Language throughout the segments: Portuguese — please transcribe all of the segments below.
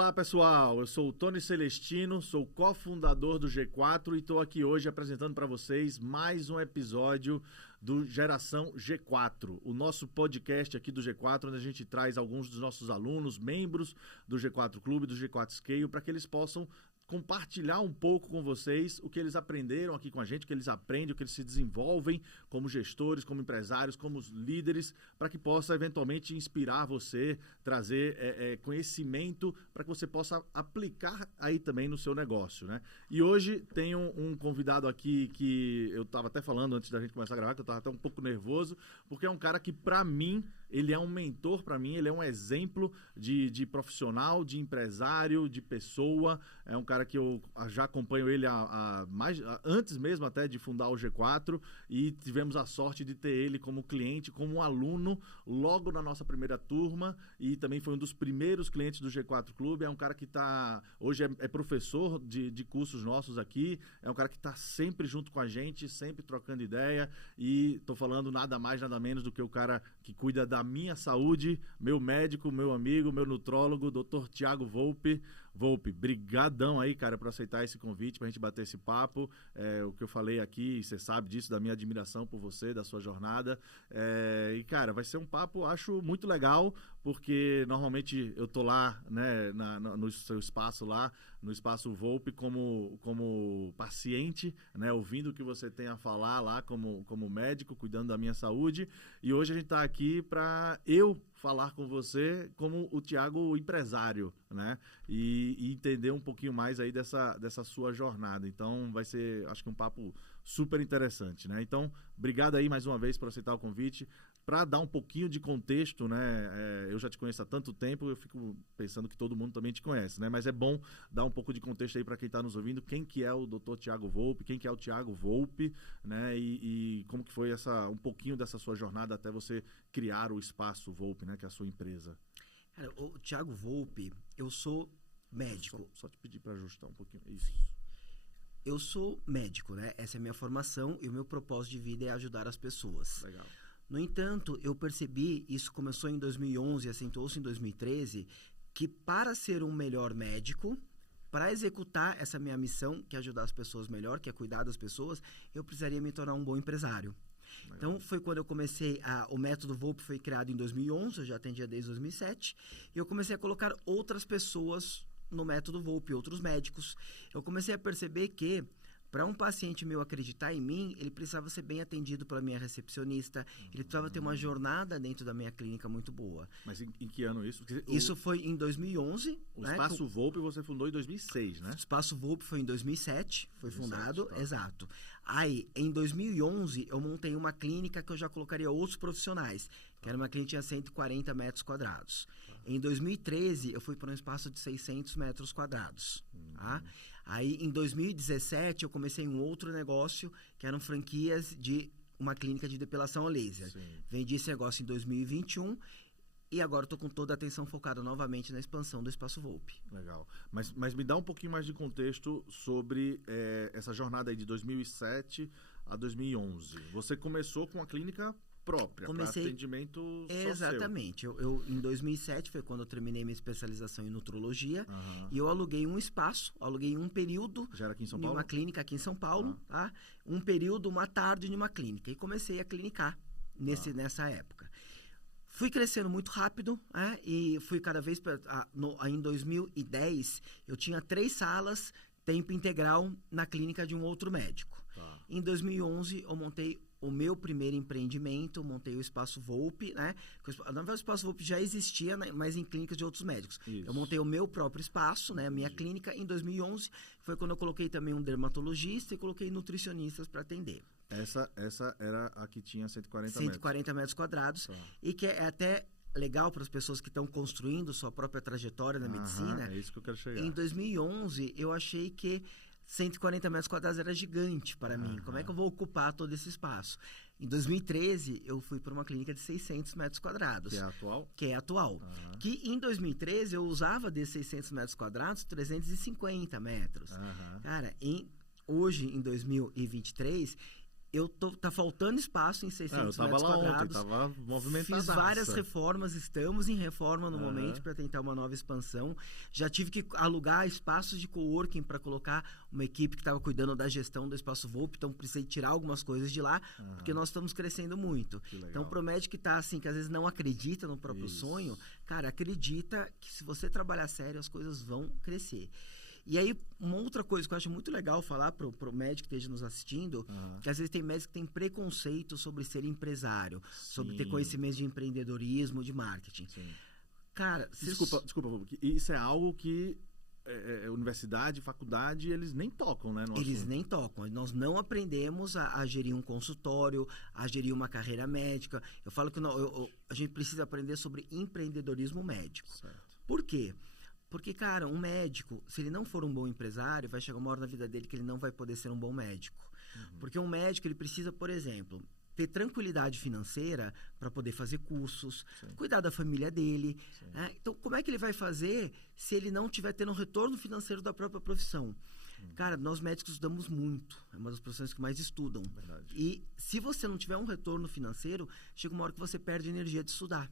Olá pessoal, eu sou o Tony Celestino, sou cofundador do G4 e estou aqui hoje apresentando para vocês mais um episódio do Geração G4, o nosso podcast aqui do G4, onde a gente traz alguns dos nossos alunos, membros do G4 Clube, do G4 Scale, para que eles possam compartilhar um pouco com vocês o que eles aprenderam aqui com a gente, o que eles aprendem, o que eles se desenvolvem como gestores, como empresários, como líderes, para que possa eventualmente inspirar você, trazer conhecimento para que você possa aplicar aí também no seu negócio, né? E hoje tenho um convidado aqui que eu estava até falando antes da gente começar a gravar, que eu estava até um pouco nervoso, porque é um cara que, para mim, ele é um mentor para mim, ele é um exemplo de profissional, de empresário, de pessoa. É um cara que eu já acompanho ele antes mesmo até de fundar o G4 e tivemos a sorte de ter ele como cliente, como aluno logo na nossa primeira turma e também foi um dos primeiros clientes do G4 Clube. É um cara que hoje é professor de cursos nossos aqui, é um cara que está sempre junto com a gente, sempre trocando ideia e estou falando nada mais, nada menos do que o cara que cuida da minha saúde, meu médico, meu amigo, meu nutrólogo, Dr. Thiago Volpe. Volpe, brigadão aí, cara, por aceitar esse convite, pra gente bater esse papo. O que eu falei aqui, você sabe disso, da minha admiração por você, da sua jornada. E, cara, vai ser um papo, acho, muito legal, porque normalmente eu tô lá, né, no seu espaço lá, no Espaço Volpe, como paciente, né, ouvindo o que você tem a falar lá como médico, cuidando da minha saúde. E hoje a gente tá aqui para eu falar com você como o Thiago empresário, né? E entender um pouquinho mais aí dessa sua jornada. Então vai ser, acho que um papo super interessante, né? Então, obrigado aí mais uma vez por aceitar o convite. Para dar um pouquinho de contexto, né? Eu já te conheço há tanto tempo, eu fico pensando que todo mundo também te conhece, né? Mas é bom dar um pouco de contexto aí para quem está nos ouvindo, quem que é o Dr. Thiago Volpe, quem que é o Thiago Volpe, né? E como que foi um pouquinho dessa sua jornada até você criar o Espaço Volpe, né? Que é a sua empresa. Cara, o Thiago Volpe, eu sou médico. Só te pedir para ajustar um pouquinho. Isso. Eu sou médico, né? Essa é a minha formação e o meu propósito de vida é ajudar as pessoas. Legal. No entanto, eu percebi, isso começou em 2011 e acentuou-se em 2013, que para ser um melhor médico, para executar essa minha missão, que é ajudar as pessoas melhor, que é cuidar das pessoas, eu precisaria me tornar um bom empresário. Legal. Então, foi quando eu comecei, o método Volpe foi criado em 2011, eu já atendia desde 2007, e eu comecei a colocar outras pessoas no método Volpe, outros médicos. Eu comecei a perceber que para um paciente meu acreditar em mim, ele precisava ser bem atendido pela minha recepcionista, ele precisava ter uma jornada dentro da minha clínica muito boa. Mas em que ano isso? Isso foi em 2011. O Espaço Volpe você fundou em 2006, né? O Espaço Volpe foi em 2007, foi 2007, fundado, tá. Exato. Aí, em 2011, eu montei uma clínica que eu já colocaria outros profissionais, que era uma clínica de 140 metros quadrados. Em 2013, eu fui para um espaço de 600 metros quadrados. Tá? Aí, em 2017, eu comecei um outro negócio, que eram franquias de uma clínica de depilação a laser. Sim. Vendi esse negócio em 2021 e agora estou com toda a atenção focada novamente na expansão do Espaço Volpe. Legal. Mas me dá um pouquinho mais de contexto sobre essa jornada aí de 2007 a 2011. Você começou com a clínica própria, para atendimento só Exatamente. Eu, em 2007 foi quando eu terminei minha especialização em nutrologia. Uhum. E eu aluguei um espaço, aluguei um período. Já era aqui em São em Paulo? uma clínica aqui em São Paulo. Tá? Um período, uma tarde em uma clínica. E comecei a clinicar nessa época. Fui crescendo muito rápido, né? E fui cada vez... em 2010, eu tinha 3 salas, tempo integral, na clínica de um outro médico. Tá. Em 2011, eu montei o meu primeiro empreendimento, montei o Espaço Volpe, né? Na verdade, o Espaço Volpe já existia, né? Mas em clínicas de outros médicos. Isso. Eu montei o meu próprio espaço, né? A minha clínica. Em 2011, foi quando eu coloquei também um dermatologista e coloquei nutricionistas para atender. Essa era a que tinha 140 metros quadrados. Tá. E que é até legal para as pessoas que estão construindo sua própria trajetória na medicina. É isso que eu quero chegar. Em 2011, eu achei que 140 metros quadrados era gigante para mim. Como é que eu vou ocupar todo esse espaço? Em 2013, eu fui para uma clínica de 600 metros quadrados. Que é a atual? Que é a atual. Que em 2013, eu usava desses 600 metros quadrados 350 metros. Cara, hoje, em 2023... Tá faltando espaço em 600 eu metros tava lá quadrados. ontem, tava movimentadaça. Fiz várias reformas, estamos em reforma no momento para tentar uma nova expansão. Já tive que alugar espaços de coworking para colocar uma equipe que estava cuidando da gestão do Espaço Volpe, então precisei tirar algumas coisas de lá, porque nós estamos crescendo muito. Então, pro médico que tá assim, que às vezes não acredita no próprio sonho, cara, acredita que se você trabalhar sério, as coisas vão crescer. E aí, uma outra coisa que eu acho muito legal falar pro médico que esteja nos assistindo, que às vezes tem médico que tem preconceito sobre ser empresário, sobre ter conhecimento de empreendedorismo, de marketing. Sim. Cara, Desculpa, isso é algo que universidade, faculdade, eles nem tocam, né? Eles nem tocam. Nós não aprendemos a gerir um consultório, a gerir uma carreira médica. Eu falo que a gente precisa aprender sobre empreendedorismo médico. Certo. Por quê? Porque, cara, um médico, se ele não for um bom empresário, vai chegar uma hora na vida dele que ele não vai poder ser um bom médico. Porque um médico, ele precisa, por exemplo, ter tranquilidade financeira para poder fazer cursos, cuidar da família dele. Né? Então, como é que ele vai fazer se ele não estiver tendo um retorno financeiro da própria profissão? Cara, nós médicos estudamos muito. É uma das profissões que mais estudam. Verdade. E se você não tiver um retorno financeiro, chega uma hora que você perde energia de estudar.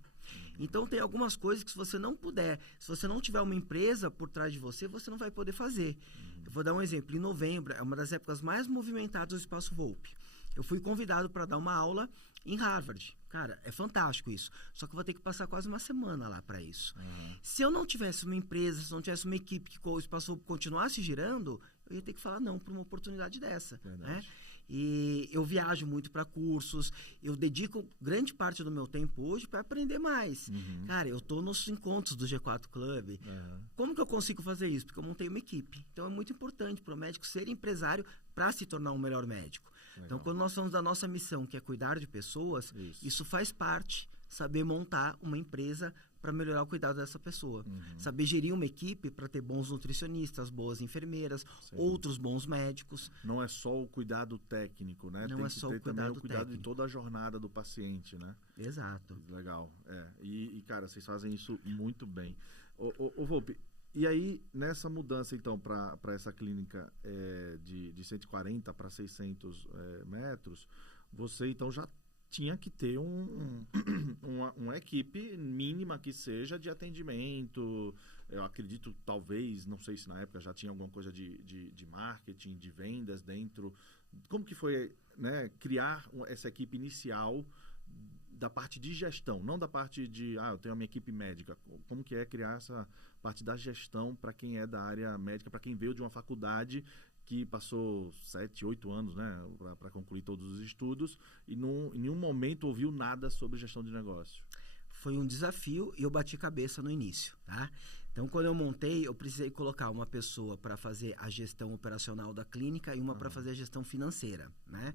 Então, tem algumas coisas que se você não puder, se você não tiver uma empresa por trás de você, você não vai poder fazer. Eu vou dar um exemplo. Em novembro, é uma das épocas mais movimentadas do Espaço Volpe. Eu fui convidado para dar uma aula em Harvard. Cara, é fantástico isso. Só que eu vou ter que passar quase uma semana lá para isso. Se eu não tivesse uma empresa, se não tivesse uma equipe que o Espaço Volpe continuasse girando, eu ia ter que falar não para uma oportunidade dessa. Né? E eu viajo muito para cursos, eu dedico grande parte do meu tempo hoje para aprender mais. Cara, eu tô nos encontros do G4 Club. Como que eu consigo fazer isso? Porque eu montei uma equipe. Então é muito importante para o médico ser empresário para se tornar um melhor médico. Então, quando nós falamos da nossa missão, que é cuidar de pessoas, isso faz parte, saber montar uma empresa para melhorar o cuidado dessa pessoa. Saber gerir uma equipe para ter bons nutricionistas, boas enfermeiras, outros bons médicos. Não é só o cuidado técnico, né? Não Tem é que só ter o também o cuidado cuidado técnico. de toda a jornada do paciente, né? Exato. Legal. E, cara, vocês fazem isso muito bem. Ô Volpe, e aí, nessa mudança, então, para essa clínica de 140 para 600 metros, você, então, já tinha que ter uma equipe mínima que seja de atendimento. Eu acredito, talvez, não sei se na época já tinha alguma coisa de marketing, de vendas dentro. Como que foi, né, criar essa equipe inicial da parte de gestão, não da parte de, eu tenho a minha equipe médica. Como que é criar essa parte da gestão para quem é da área médica, para quem veio de uma faculdade que passou 7, 8 anos, né, para concluir todos os estudos e em nenhum momento ouviu nada sobre gestão de negócio? Foi um desafio e eu bati cabeça no início, tá? Então, quando eu montei, eu precisei colocar uma pessoa para fazer a gestão operacional da clínica e uma para fazer a gestão financeira, né?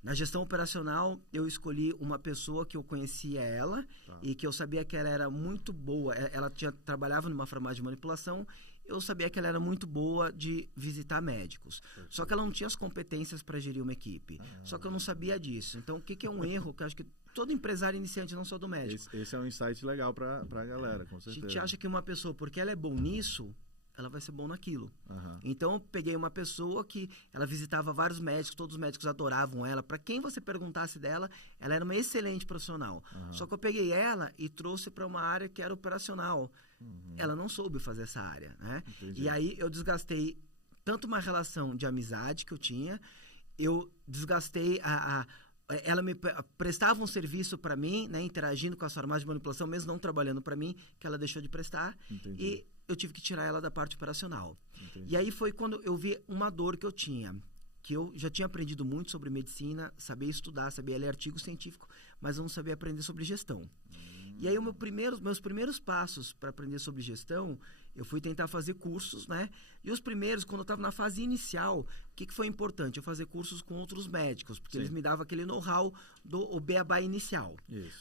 Na gestão operacional, eu escolhi uma pessoa que eu conhecia ela e que eu sabia que ela era muito boa. Ela trabalhava numa farmácia de manipulação, eu sabia que ela era muito boa de visitar médicos. Só que ela não tinha as competências para gerir uma equipe. Só que eu não sabia disso. Então, o que é um erro que eu acho que todo empresário iniciante, não só do médico. Esse é um insight legal para a galera, com certeza. A gente acha que uma pessoa, porque ela é bom nisso, ela vai ser bom naquilo. Então, eu peguei uma pessoa que ela visitava vários médicos, todos os médicos adoravam ela. Para quem você perguntasse dela, ela era uma excelente profissional. Só que eu peguei ela e trouxe para uma área que era operacional. Ela não soube fazer essa área, né? E aí, eu desgastei tanto uma relação de amizade que eu tinha, eu desgastei ela me prestava um serviço para mim, né, interagindo com as farmácias de manipulação, mesmo não trabalhando para mim, que ela deixou de prestar. E eu tive que tirar ela da parte operacional. E aí foi quando eu vi uma dor que eu tinha, que eu já tinha aprendido muito sobre medicina, sabia estudar, sabia ler artigo científico, mas eu não sabia aprender sobre gestão. E aí, meus primeiros passos para aprender sobre gestão, eu fui tentar fazer cursos, né? E os primeiros, quando eu estava na fase inicial, o que foi importante? Eu fazer cursos com outros médicos, porque eles me davam aquele know-how do beabá inicial.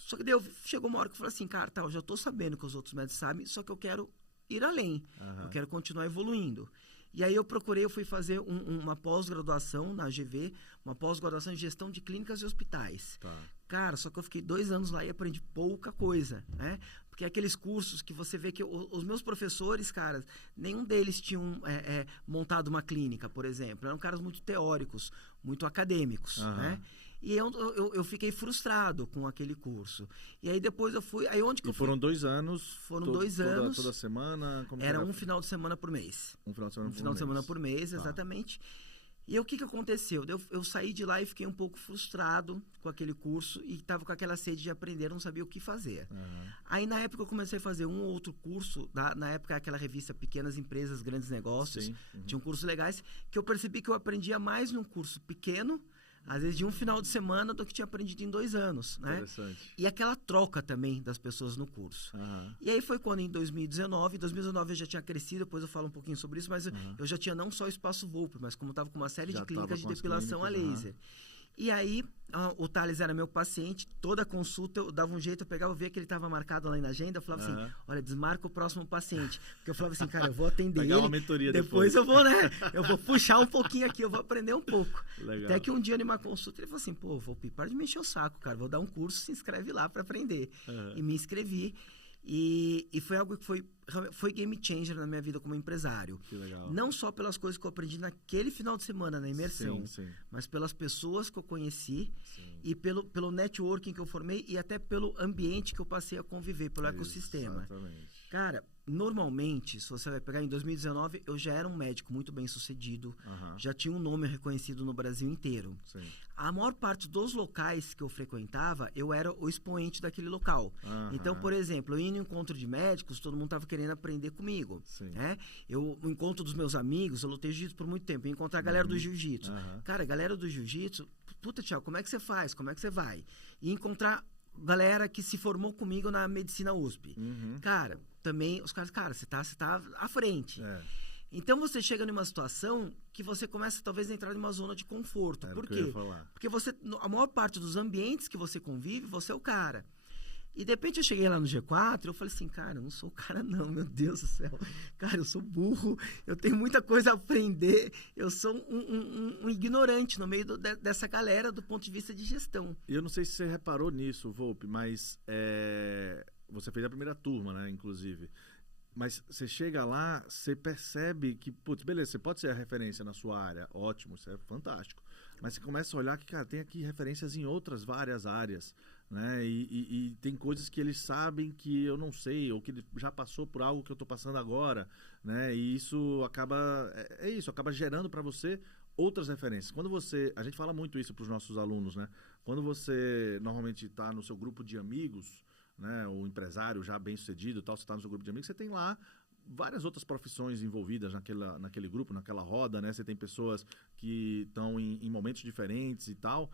Só que daí chegou uma hora que eu falei assim, cara, eu já estou sabendo que os outros médicos sabem, só que eu quero ir além. Eu quero continuar evoluindo. E aí eu fui fazer uma pós-graduação na GV, uma pós-graduação em gestão de clínicas e hospitais. Cara, só que eu fiquei 2 anos lá e aprendi pouca coisa, né? Porque aqueles cursos que você vê que os meus professores, cara, nenhum deles tinham montado uma clínica, por exemplo. Eram caras muito teóricos, muito acadêmicos, né? E eu fiquei frustrado com aquele curso. E aí depois eu fui... Aí onde que eu fui? Foram 2 anos? Foram 2 anos. Toda semana? Era um final de semana por mês. Um final de semana por mês. Um final de semana por mês, exatamente. E aí, o que aconteceu? Eu saí de lá e fiquei um pouco frustrado com aquele curso e estava com aquela sede de aprender, não sabia o que fazer. Aí, na época, eu comecei a fazer um ou outro curso. Na época, aquela revista Pequenas Empresas, Grandes Negócios. Tinham cursos legais que eu percebi que eu aprendia mais num curso pequeno, às vezes de um final de semana, do que tinha aprendido em 2 anos, né? Interessante. E aquela troca também das pessoas no curso. E aí foi quando em 2019 eu já tinha crescido, depois eu falo um pouquinho sobre isso, mas eu já tinha não só o Espaço Volpe, mas como estava com uma série de clínicas de depilação a laser. E aí, o Thales era meu paciente, toda consulta eu dava um jeito, eu pegava, eu via que ele estava marcado lá na agenda, eu falava assim, olha, desmarca o próximo paciente. Porque eu falava assim, cara, eu vou atender ele, uma mentoria depois eu vou, né? Eu vou puxar um pouquinho aqui, eu vou aprender um pouco. Legal. Até que um dia, numa consulta, ele falou assim, pô, Volpe, para de me encher o saco, cara, vou dar um curso, se inscreve lá para aprender. E me inscrevi. E foi algo que foi game changer na minha vida como empresário. Que legal. Não só pelas coisas que eu aprendi naquele final de semana, na imersão, mas pelas pessoas que eu conheci e pelo networking que eu formei e até pelo ambiente que eu passei a conviver, pelo ecossistema. Exatamente. Cara, normalmente, se você vai pegar em 2019, eu já era um médico muito bem sucedido, já tinha um nome reconhecido no Brasil inteiro. A maior parte dos locais que eu frequentava, eu era o expoente daquele local. Então, por exemplo, eu ia no encontro de médicos, todo mundo estava querendo aprender comigo. Né? No encontro dos meus amigos, eu lutei jiu-jitsu por muito tempo, eu ia encontrar a galera do jiu-jitsu. Cara, a galera do jiu-jitsu, puta, Thiago, como é que você faz? Como é que você vai? E encontrar galera que se formou comigo na medicina USP. Cara, também, os caras, cara, você tá à frente. Então, você chega numa situação que você começa, talvez, a entrar numa zona de conforto. Por quê? Porque a maior parte dos ambientes que você convive, você é o cara. E, de repente, eu cheguei lá no G4 e eu falei assim, cara, eu não sou o cara não, meu Deus do céu. Cara, eu sou burro, eu tenho muita coisa a aprender, eu sou um ignorante no meio dessa galera do ponto de vista de gestão. E eu não sei se você reparou nisso, Volpe, mas você fez a primeira turma, né, inclusive. Mas você chega lá, você percebe que, putz, beleza, você pode ser a referência na sua área, ótimo, isso é fantástico. Mas você começa a olhar que, cara, tem aqui referências em outras várias áreas, né? E tem coisas que eles sabem que eu não sei, ou que ele já passou por algo que eu estou passando agora, né? E isso acaba, acaba gerando para você outras referências. Quando a gente fala muito isso para os nossos alunos, né? Quando você normalmente está no seu grupo de amigos, né, o empresário já bem sucedido, tal, você está no seu grupo de amigos, você tem lá várias outras profissões envolvidas naquele grupo, naquela roda, né? Você tem pessoas que estão em momentos diferentes e tal,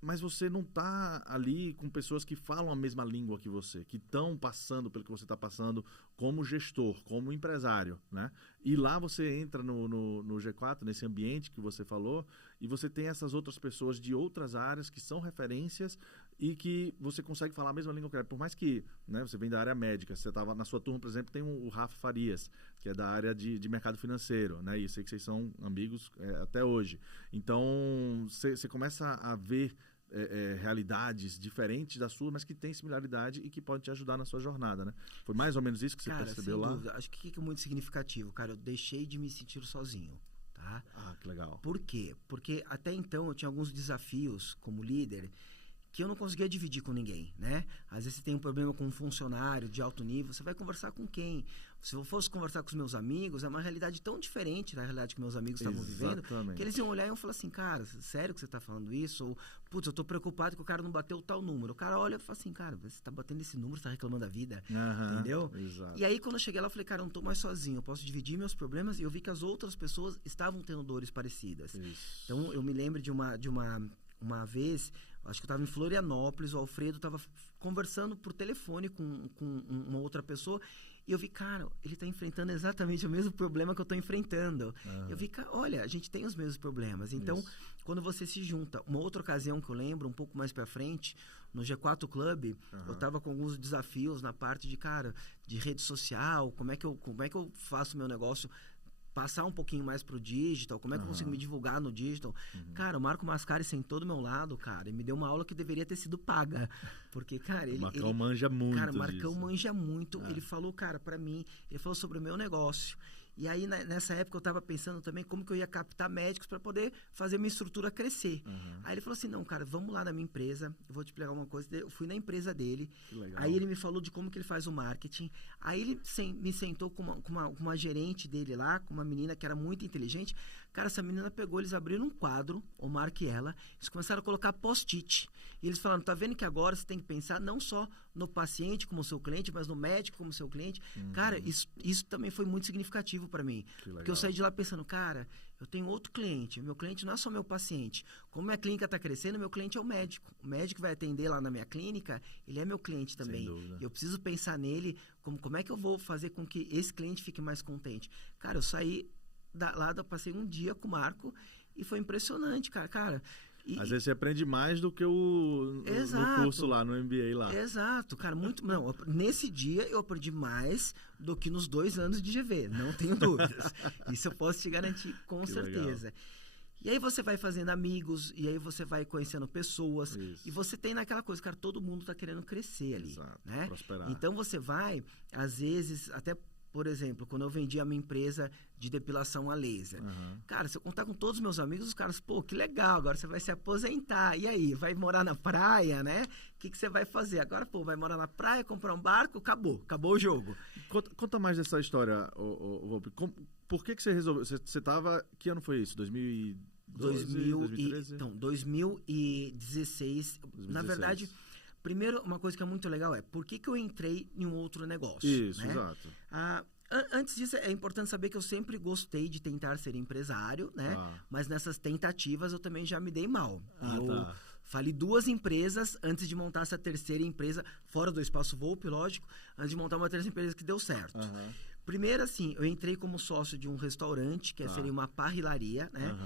mas você não está ali com pessoas que falam a mesma língua que você, que estão passando pelo que você está passando como gestor, como empresário, né? E lá você entra no G4, nesse ambiente que você falou, e você tem essas outras pessoas de outras áreas que são referências e que você consegue falar a mesma língua que ela. Por mais que, né, você vem da área médica, você estava na sua turma, por exemplo, tem o Rafa Farias, que é da área de mercado financeiro, né? E eu sei que vocês são amigos até hoje. Então, você começa a ver realidades diferentes da sua, mas que tem similaridade e que pode te ajudar na sua jornada, né? Foi mais ou menos isso que você percebeu lá? Dúvida. Acho que é muito significativo, cara. Eu deixei de me sentir sozinho, tá? Ah, que legal. Por quê? Porque até então eu tinha alguns desafios como líder que eu não conseguia dividir com ninguém, né? Às vezes você tem um problema com um funcionário de alto nível, você vai conversar com quem? Se eu fosse conversar com os meus amigos, é uma realidade tão diferente da realidade que meus amigos estavam vivendo, que eles iam olhar e iam falar assim, cara, sério que você está falando isso? Ou, putz, eu estou preocupado que o cara não bateu tal número. O cara olha e fala assim, cara, você está batendo esse número, você está reclamando da vida, entendeu? Exato. E aí, quando eu cheguei lá, eu falei, cara, eu não estou mais sozinho, eu posso dividir meus problemas, e eu vi que as outras pessoas estavam tendo dores parecidas. Isso. Então, eu me lembro de uma vez, acho que eu estava em Florianópolis, o Alfredo estava conversando por telefone com uma outra pessoa, e eu vi, cara, ele está enfrentando exatamente o mesmo problema que eu estou enfrentando. Eu vi, cara, olha, a gente tem os mesmos problemas. Então, quando você se junta, uma outra ocasião que eu lembro, um pouco mais para frente, no G4 Club, eu estava com alguns desafios na parte de, cara, de rede social, como é que eu faço meu negócio passar um pouquinho mais pro digital, como é que eu consigo me divulgar no digital. Cara, o Marco Mascari sentou do meu lado, cara, e me deu uma aula que deveria ter sido paga. Porque, cara, o Marcão manja muito. Cara, o Marcão disso. manja muito. Ele falou, cara, pra mim, ele falou sobre o meu negócio. E aí, nessa época, eu estava pensando também como que eu ia captar médicos para poder fazer minha estrutura crescer. Aí ele falou assim, não, cara, vamos lá na minha empresa, eu vou te explicar uma coisa. Eu fui na empresa dele, aí ele me falou de como que ele faz o marketing. Aí ele me sentou com uma gerente dele lá, com uma menina que era muito inteligente. Cara, essa menina pegou, eles abriram um quadro, o Marco e ela, eles começaram a colocar post-it. E eles falaram, tá vendo que agora você tem que pensar não só no paciente como seu cliente, mas no médico como seu cliente. Cara, isso também foi muito significativo para mim. Porque eu saí de lá pensando, cara, eu tenho outro cliente. Meu cliente não é só meu paciente. Como minha clínica está crescendo, meu cliente é o médico. O médico que vai atender lá na minha clínica, ele é meu cliente também. Eu preciso pensar nele, como é que eu vou fazer com que esse cliente fique mais contente. Cara, eu saí lá, eu passei um dia com o Marco e foi impressionante, cara. Às vezes você aprende mais do que no curso lá, no MBA lá. Exato, cara, muito. Não, nesse dia eu aprendi mais do que nos 2 anos de GV, não tenho dúvidas. Isso eu posso te garantir com certeza. Legal. E aí você vai fazendo amigos, e aí você vai conhecendo pessoas, e você tem naquela coisa, cara, todo mundo tá querendo crescer ali, né? Prosperar. Então você vai, às vezes, até... Por exemplo, quando eu vendi a minha empresa de depilação a laser. Cara, se eu contar com todos os meus amigos, os caras, pô, que legal, agora você vai se aposentar. E aí, vai morar na praia, né? O que você vai fazer? Agora, pô, vai morar na praia, comprar um barco, acabou o jogo. Conta mais dessa história, Volpi. Por que você resolveu? Você tava... Que ano foi isso? 2013? Então, 2016. Na verdade... Primeiro, uma coisa que é muito legal por que eu entrei em um outro negócio? Isso, né? exato. Antes disso, é importante saber que eu sempre gostei de tentar ser empresário, né? Mas nessas tentativas eu também já me dei mal. Falei 2 empresas antes de montar essa terceira empresa, fora do Espaço Volpi, lógico, antes de montar uma terceira empresa que deu certo. Primeiro, assim, eu entrei como sócio de um restaurante, que seria uma parrilaria, né?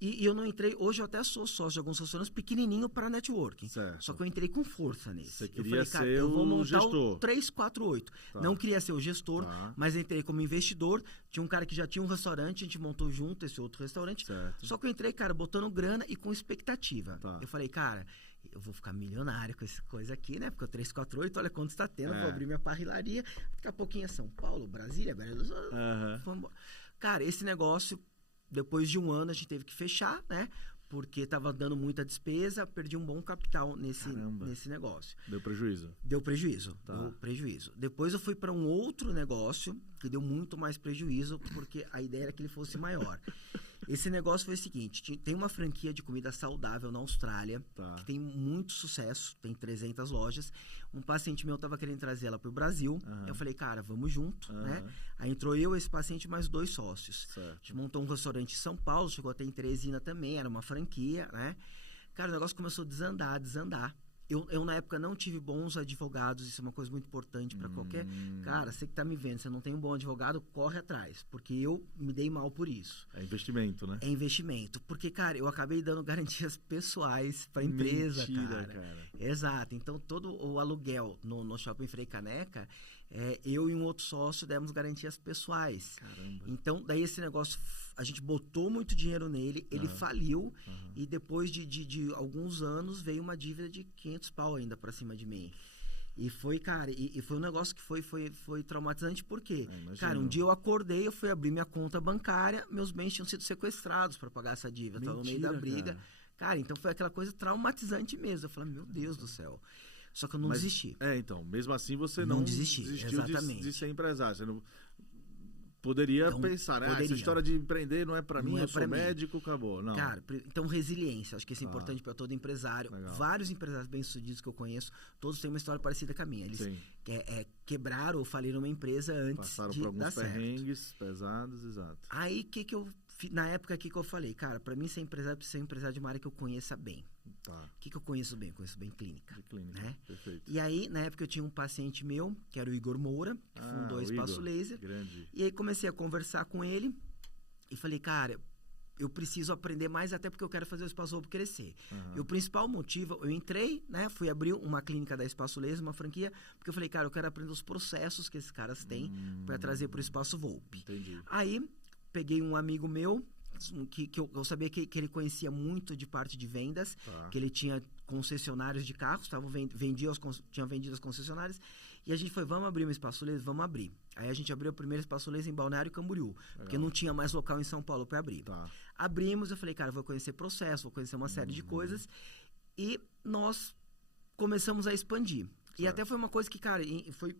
E eu não entrei... Hoje eu até sou sócio de alguns restaurantes pequenininho para networking. Certo. Só que eu entrei com força nesse. Você queria eu falei, cara, ser eu vou montar gestor. o 348. Não queria ser o gestor, mas entrei como investidor. Tinha um cara que já tinha um restaurante, a gente montou junto esse outro restaurante. Certo. Só que eu entrei, cara, botando grana e com expectativa. Eu falei, cara... Eu vou ficar milionário com essa coisa aqui, né? Porque o 348, olha quanto está tendo. Vou abrir minha parrilaria. Daqui a pouquinho é São Paulo, Brasília, Belo Horizonte. Cara, esse negócio... Depois de 1 ano, a gente teve que fechar, né? Porque estava dando muita despesa, perdi um bom capital nesse negócio. Deu prejuízo? Deu prejuízo. Depois eu fui para um outro negócio que deu muito mais prejuízo, porque a ideia era que ele fosse maior. Esse negócio foi o seguinte, tem uma franquia de comida saudável na Austrália, que tem muito sucesso, tem 300 lojas. Um paciente meu estava querendo trazer ela para o Brasil. Eu falei, cara, vamos junto, né? Aí entrou eu, esse paciente, mais 2 sócios. Certo. A gente montou um restaurante em São Paulo, chegou até em Teresina também, era uma franquia, né? Cara, o negócio começou a desandar. Eu, na época, não tive bons advogados, isso é uma coisa muito importante para qualquer... Cara, você que tá me vendo, você não tem um bom advogado, corre atrás, porque eu me dei mal por isso. É investimento, né? É investimento, porque, cara, eu acabei dando garantias pessoais pra empresa, cara. Exato, então todo o aluguel no Shopping Frei Caneca, eu e um outro sócio demos garantias pessoais. Caramba. Então, daí esse negócio... A gente botou muito dinheiro nele, ele faliu e depois de alguns anos veio uma dívida de 500 pau ainda pra cima de mim. E foi, cara, e foi um negócio que foi traumatizante porque, cara, um dia eu acordei, eu fui abrir minha conta bancária, meus bens tinham sido sequestrados pra pagar essa dívida, tava no meio da briga. Cara, então foi aquela coisa traumatizante mesmo. Eu falei, meu Deus do céu. Só que eu não desisti. Então, mesmo assim você não desistiu de ser empresário. Você não... Poderia pensar, né? Essa história de empreender não é para mim, eu sou médico, acabou. Não. Cara, então resiliência, acho que isso é importante para todo empresário. Vários empresários bem-sucedidos que eu conheço, todos têm uma história parecida com a minha. Eles quebraram ou faliram uma empresa antes passaram de por alguns dar perrengues certo. Pesados, exato. Aí, na época que eu falei, cara, para mim ser empresário, precisa ser empresário de uma área que eu conheça bem. O que eu conheço bem? Eu conheço bem clínica. Né? Perfeito. E aí, na época, eu tinha um paciente meu, que era o Igor Moura, que fundou o Espaço Laser. Grande. E aí comecei a conversar com ele e falei, cara, eu preciso aprender mais até porque eu quero fazer o Espaço Volpi crescer. E o principal motivo, eu entrei, né, fui abrir uma clínica da Espaço Laser, uma franquia, porque eu falei, cara, eu quero aprender os processos que esses caras têm para trazer para o Espaço Volpi. Entendi. Aí peguei um amigo meu, que eu sabia que ele conhecia muito de parte de vendas, que ele tinha concessionários de carros, tinha vendido as concessionárias, e a gente foi, vamos abrir um espaço laser? Vamos abrir. Aí a gente abriu o primeiro espaço laser em Balneário Camboriú, porque não tinha mais local em São Paulo para abrir. Abrimos, eu falei, cara, vou conhecer processo, vou conhecer uma série de coisas, e nós começamos a expandir. E até foi uma coisa que, cara, foi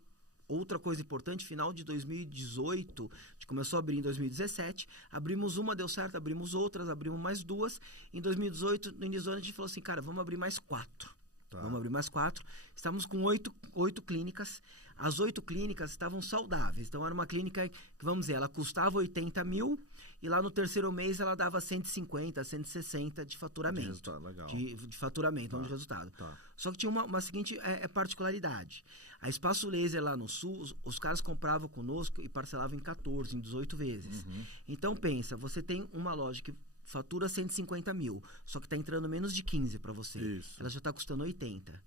outra coisa importante, final de 2018, a gente começou a abrir em 2017, abrimos uma, deu certo, abrimos outras, abrimos mais duas. Em 2018, no início do ano, a gente falou assim, cara, vamos abrir mais 4. Vamos abrir mais 4. Estávamos com 8 clínicas. As 8 clínicas estavam saudáveis. Então, era uma clínica que, vamos dizer, ela custava 80 mil e lá no terceiro mês ela dava 150, 160 de faturamento. De resultado, legal. De faturamento, não de resultado. Só que tinha uma seguinte particularidade. A Espaço Laser lá no Sul, os caras compravam conosco e parcelavam em 14, em 18 vezes. Então, pensa, você tem uma loja que fatura 150 mil, só que está entrando menos de 15 para você. Isso. Ela já está custando 80.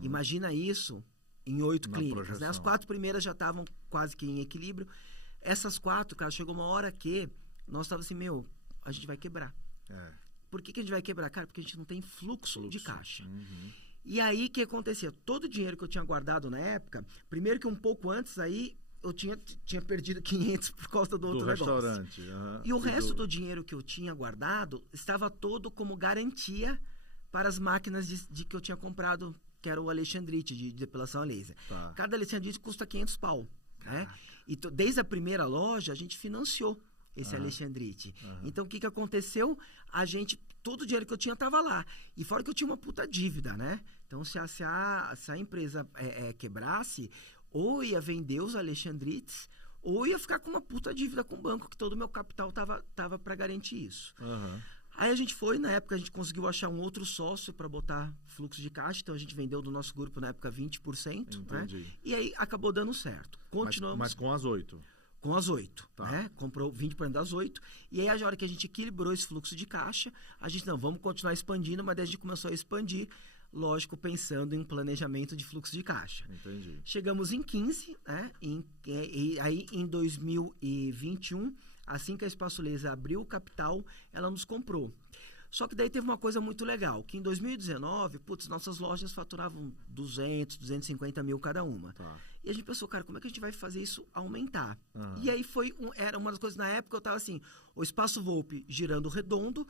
Imagina isso em 8 clínicas. Né? As 4 primeiras já estavam quase que em equilíbrio. Essas 4, cara, chegou uma hora que nós estávamos assim, a gente vai quebrar. Por que a gente vai quebrar? Cara, porque a gente não tem fluxo de caixa. E aí, o que acontecia? Todo o dinheiro que eu tinha guardado na época, primeiro que um pouco antes aí, eu tinha perdido 500 por causa do outro negócio. Restaurante. E o resto do dinheiro que eu tinha guardado estava todo como garantia para as máquinas de que eu tinha comprado, que era o Alexandrite, de depilação a laser. Cada Alexandrite custa 500 pau. Né? E desde a primeira loja, a gente financiou esse Alexandrite. Então, o que aconteceu? Todo o dinheiro que eu tinha estava lá. E fora que eu tinha uma puta dívida, né? Então, se a empresa quebrasse, ou ia vender os Alexandrites, ou ia ficar com uma puta dívida com o banco, que todo o meu capital tava para garantir isso. Aí a gente foi, na época a gente conseguiu achar um outro sócio para botar fluxo de caixa, então a gente vendeu do nosso grupo na época 20%, né? E aí acabou dando certo. Continuamos. Mas com as 8? Com as 8, né? Comprou 20% das 8. E aí, a hora que a gente equilibrou esse fluxo de caixa, a gente, vamos continuar expandindo, mas daí a gente começou a expandir, lógico, pensando em planejamento de fluxo de caixa. Entendi. Chegamos em 15, né? E aí, em 2021, assim que a Espaço Laser abriu o capital, ela nos comprou. Só que daí teve uma coisa muito legal, que em 2019, nossas lojas faturavam 200, 250 mil cada uma. E a gente pensou, cara, como é que a gente vai fazer isso aumentar? E aí era uma das coisas, na época eu estava assim, o Espaço Volpe girando redondo,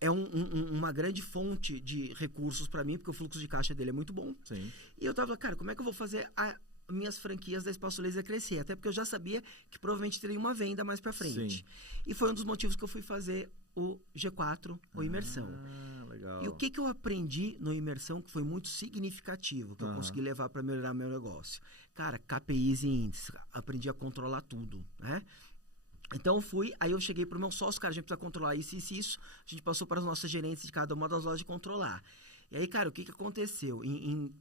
é uma grande fonte de recursos para mim, porque o fluxo de caixa dele é muito bom. Sim. E eu estava, cara, como é que eu vou fazer minhas franquias da Espaço Laser crescer? Até porque eu já sabia que provavelmente teria uma venda mais para frente. Sim. E foi um dos motivos que eu fui fazer o G4, o Imersão. Legal. E o que eu aprendi no Imersão que foi muito significativo, que eu consegui levar para melhorar meu negócio? Cara, KPIs e índices. Aprendi a controlar tudo, né? Então aí eu cheguei pro meu sócio, cara, a gente precisa controlar isso e isso. A gente passou para as nossas gerentes de cada uma das lojas de controlar. E aí, cara, o que aconteceu? Em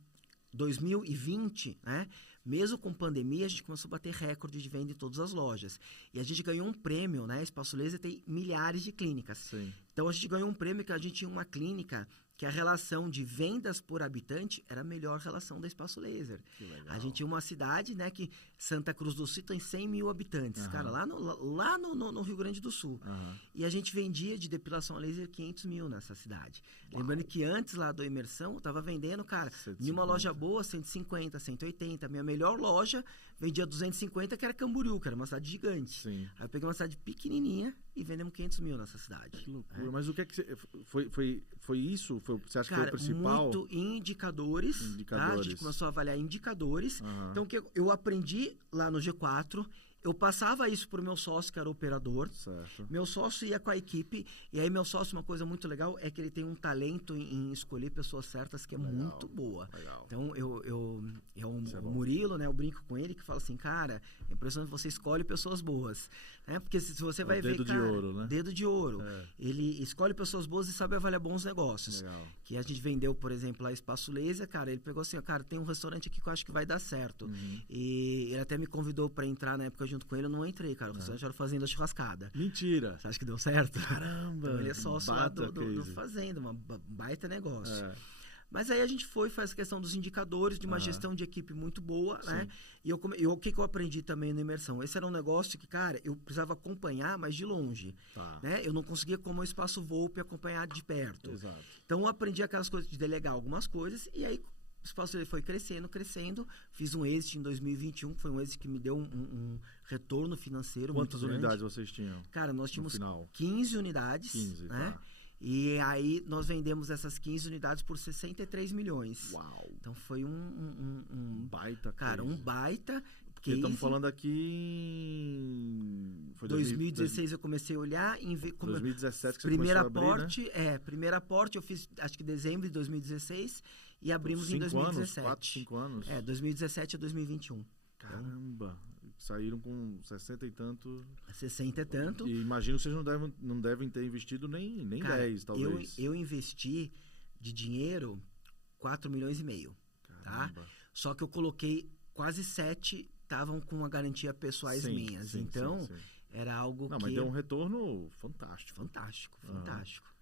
2020, né? Mesmo com pandemia, a gente começou a bater recorde de venda em todas as lojas. E a gente ganhou um prêmio, né? Espaço Laser tem milhares de clínicas. Sim. Então, a gente ganhou um prêmio que a gente tinha uma clínica que a relação de vendas por habitante era a melhor relação da Espaço Laser. A gente tinha uma cidade, né, que Santa Cruz do Sul tem 100 mil habitantes, cara, lá no Rio Grande do Sul. E a gente vendia de depilação a laser 500 mil nessa cidade. Lembrando que antes lá do Imersão, eu tava vendendo, cara, 150. Em uma loja boa, 150, 180. Minha melhor loja vendia 250, que era Camboriú, que era uma cidade gigante. Sim. Aí eu peguei uma cidade pequenininha e vendemos 500 mil nessa cidade. Que loucura. Mas o que é que foi isso? Você acha cara, que foi o principal? Muito indicadores. Tá? A gente começou a avaliar indicadores. Então, o que eu aprendi lá no G4, eu passava isso pro meu sócio, que era o operador. Certo. Meu sócio ia com a equipe. E aí, meu sócio, uma coisa muito legal é que ele tem um talento em escolher pessoas certas que é muito boa. Legal. Então, o Murilo, né? Eu brinco com ele que fala assim, cara, é impressionante que você escolhe pessoas boas. Né? Porque se você vai ver, dedo cara, de ouro, né? Dedo de ouro. Ele escolhe pessoas boas e sabe avaliar bons negócios. Legal. Que a gente vendeu, por exemplo, lá Espaço Laser, cara, ele pegou assim, cara, tem um restaurante aqui que eu acho que vai dar certo. E ele até me convidou pra entrar na época junto com ele, eu não entrei, cara. O restaurante era Fazenda Churrascada. Mentira! Você acha que deu certo? Caramba! Então, ele é sócio lá do Fazenda, um baita negócio. Mas aí a gente faz essa questão dos indicadores, de uma gestão de equipe muito boa, né? E o que eu aprendi também na imersão? Esse era um negócio que, cara, eu precisava acompanhar, mas de longe. Né? Eu não conseguia, como o Espaço Volpe, acompanhar de perto. Exato. Então, eu aprendi aquelas coisas de delegar algumas coisas, e aí o Espaço foi crescendo. Fiz um exit em 2021, que foi um exit que me deu um retorno financeiro muito grande. Quantas unidades vocês tinham? Cara, nós tínhamos 15 unidades. 15, né? tá. E aí nós vendemos essas 15 unidades por 63 milhões. Uau! Então foi um baita, cara, um baita. Porque estamos falando aqui. Foi 2016 eu comecei a olhar. 2017 que você primeiro começou a abrir, né? Primeiro aporte eu fiz, acho que dezembro de 2016 e abrimos em 2017. 4, 5 anos? 2017 a 2021. Caramba! Saíram com 60 e tanto. 60 e tanto. E imagino que vocês não devem ter investido nem cara, 10, talvez. Eu investi de dinheiro 4 milhões e meio. Tá? Só que eu coloquei quase 7 estavam com a garantia pessoais minhas. Então, era algo que... Mas deu um retorno fantástico. Fantástico.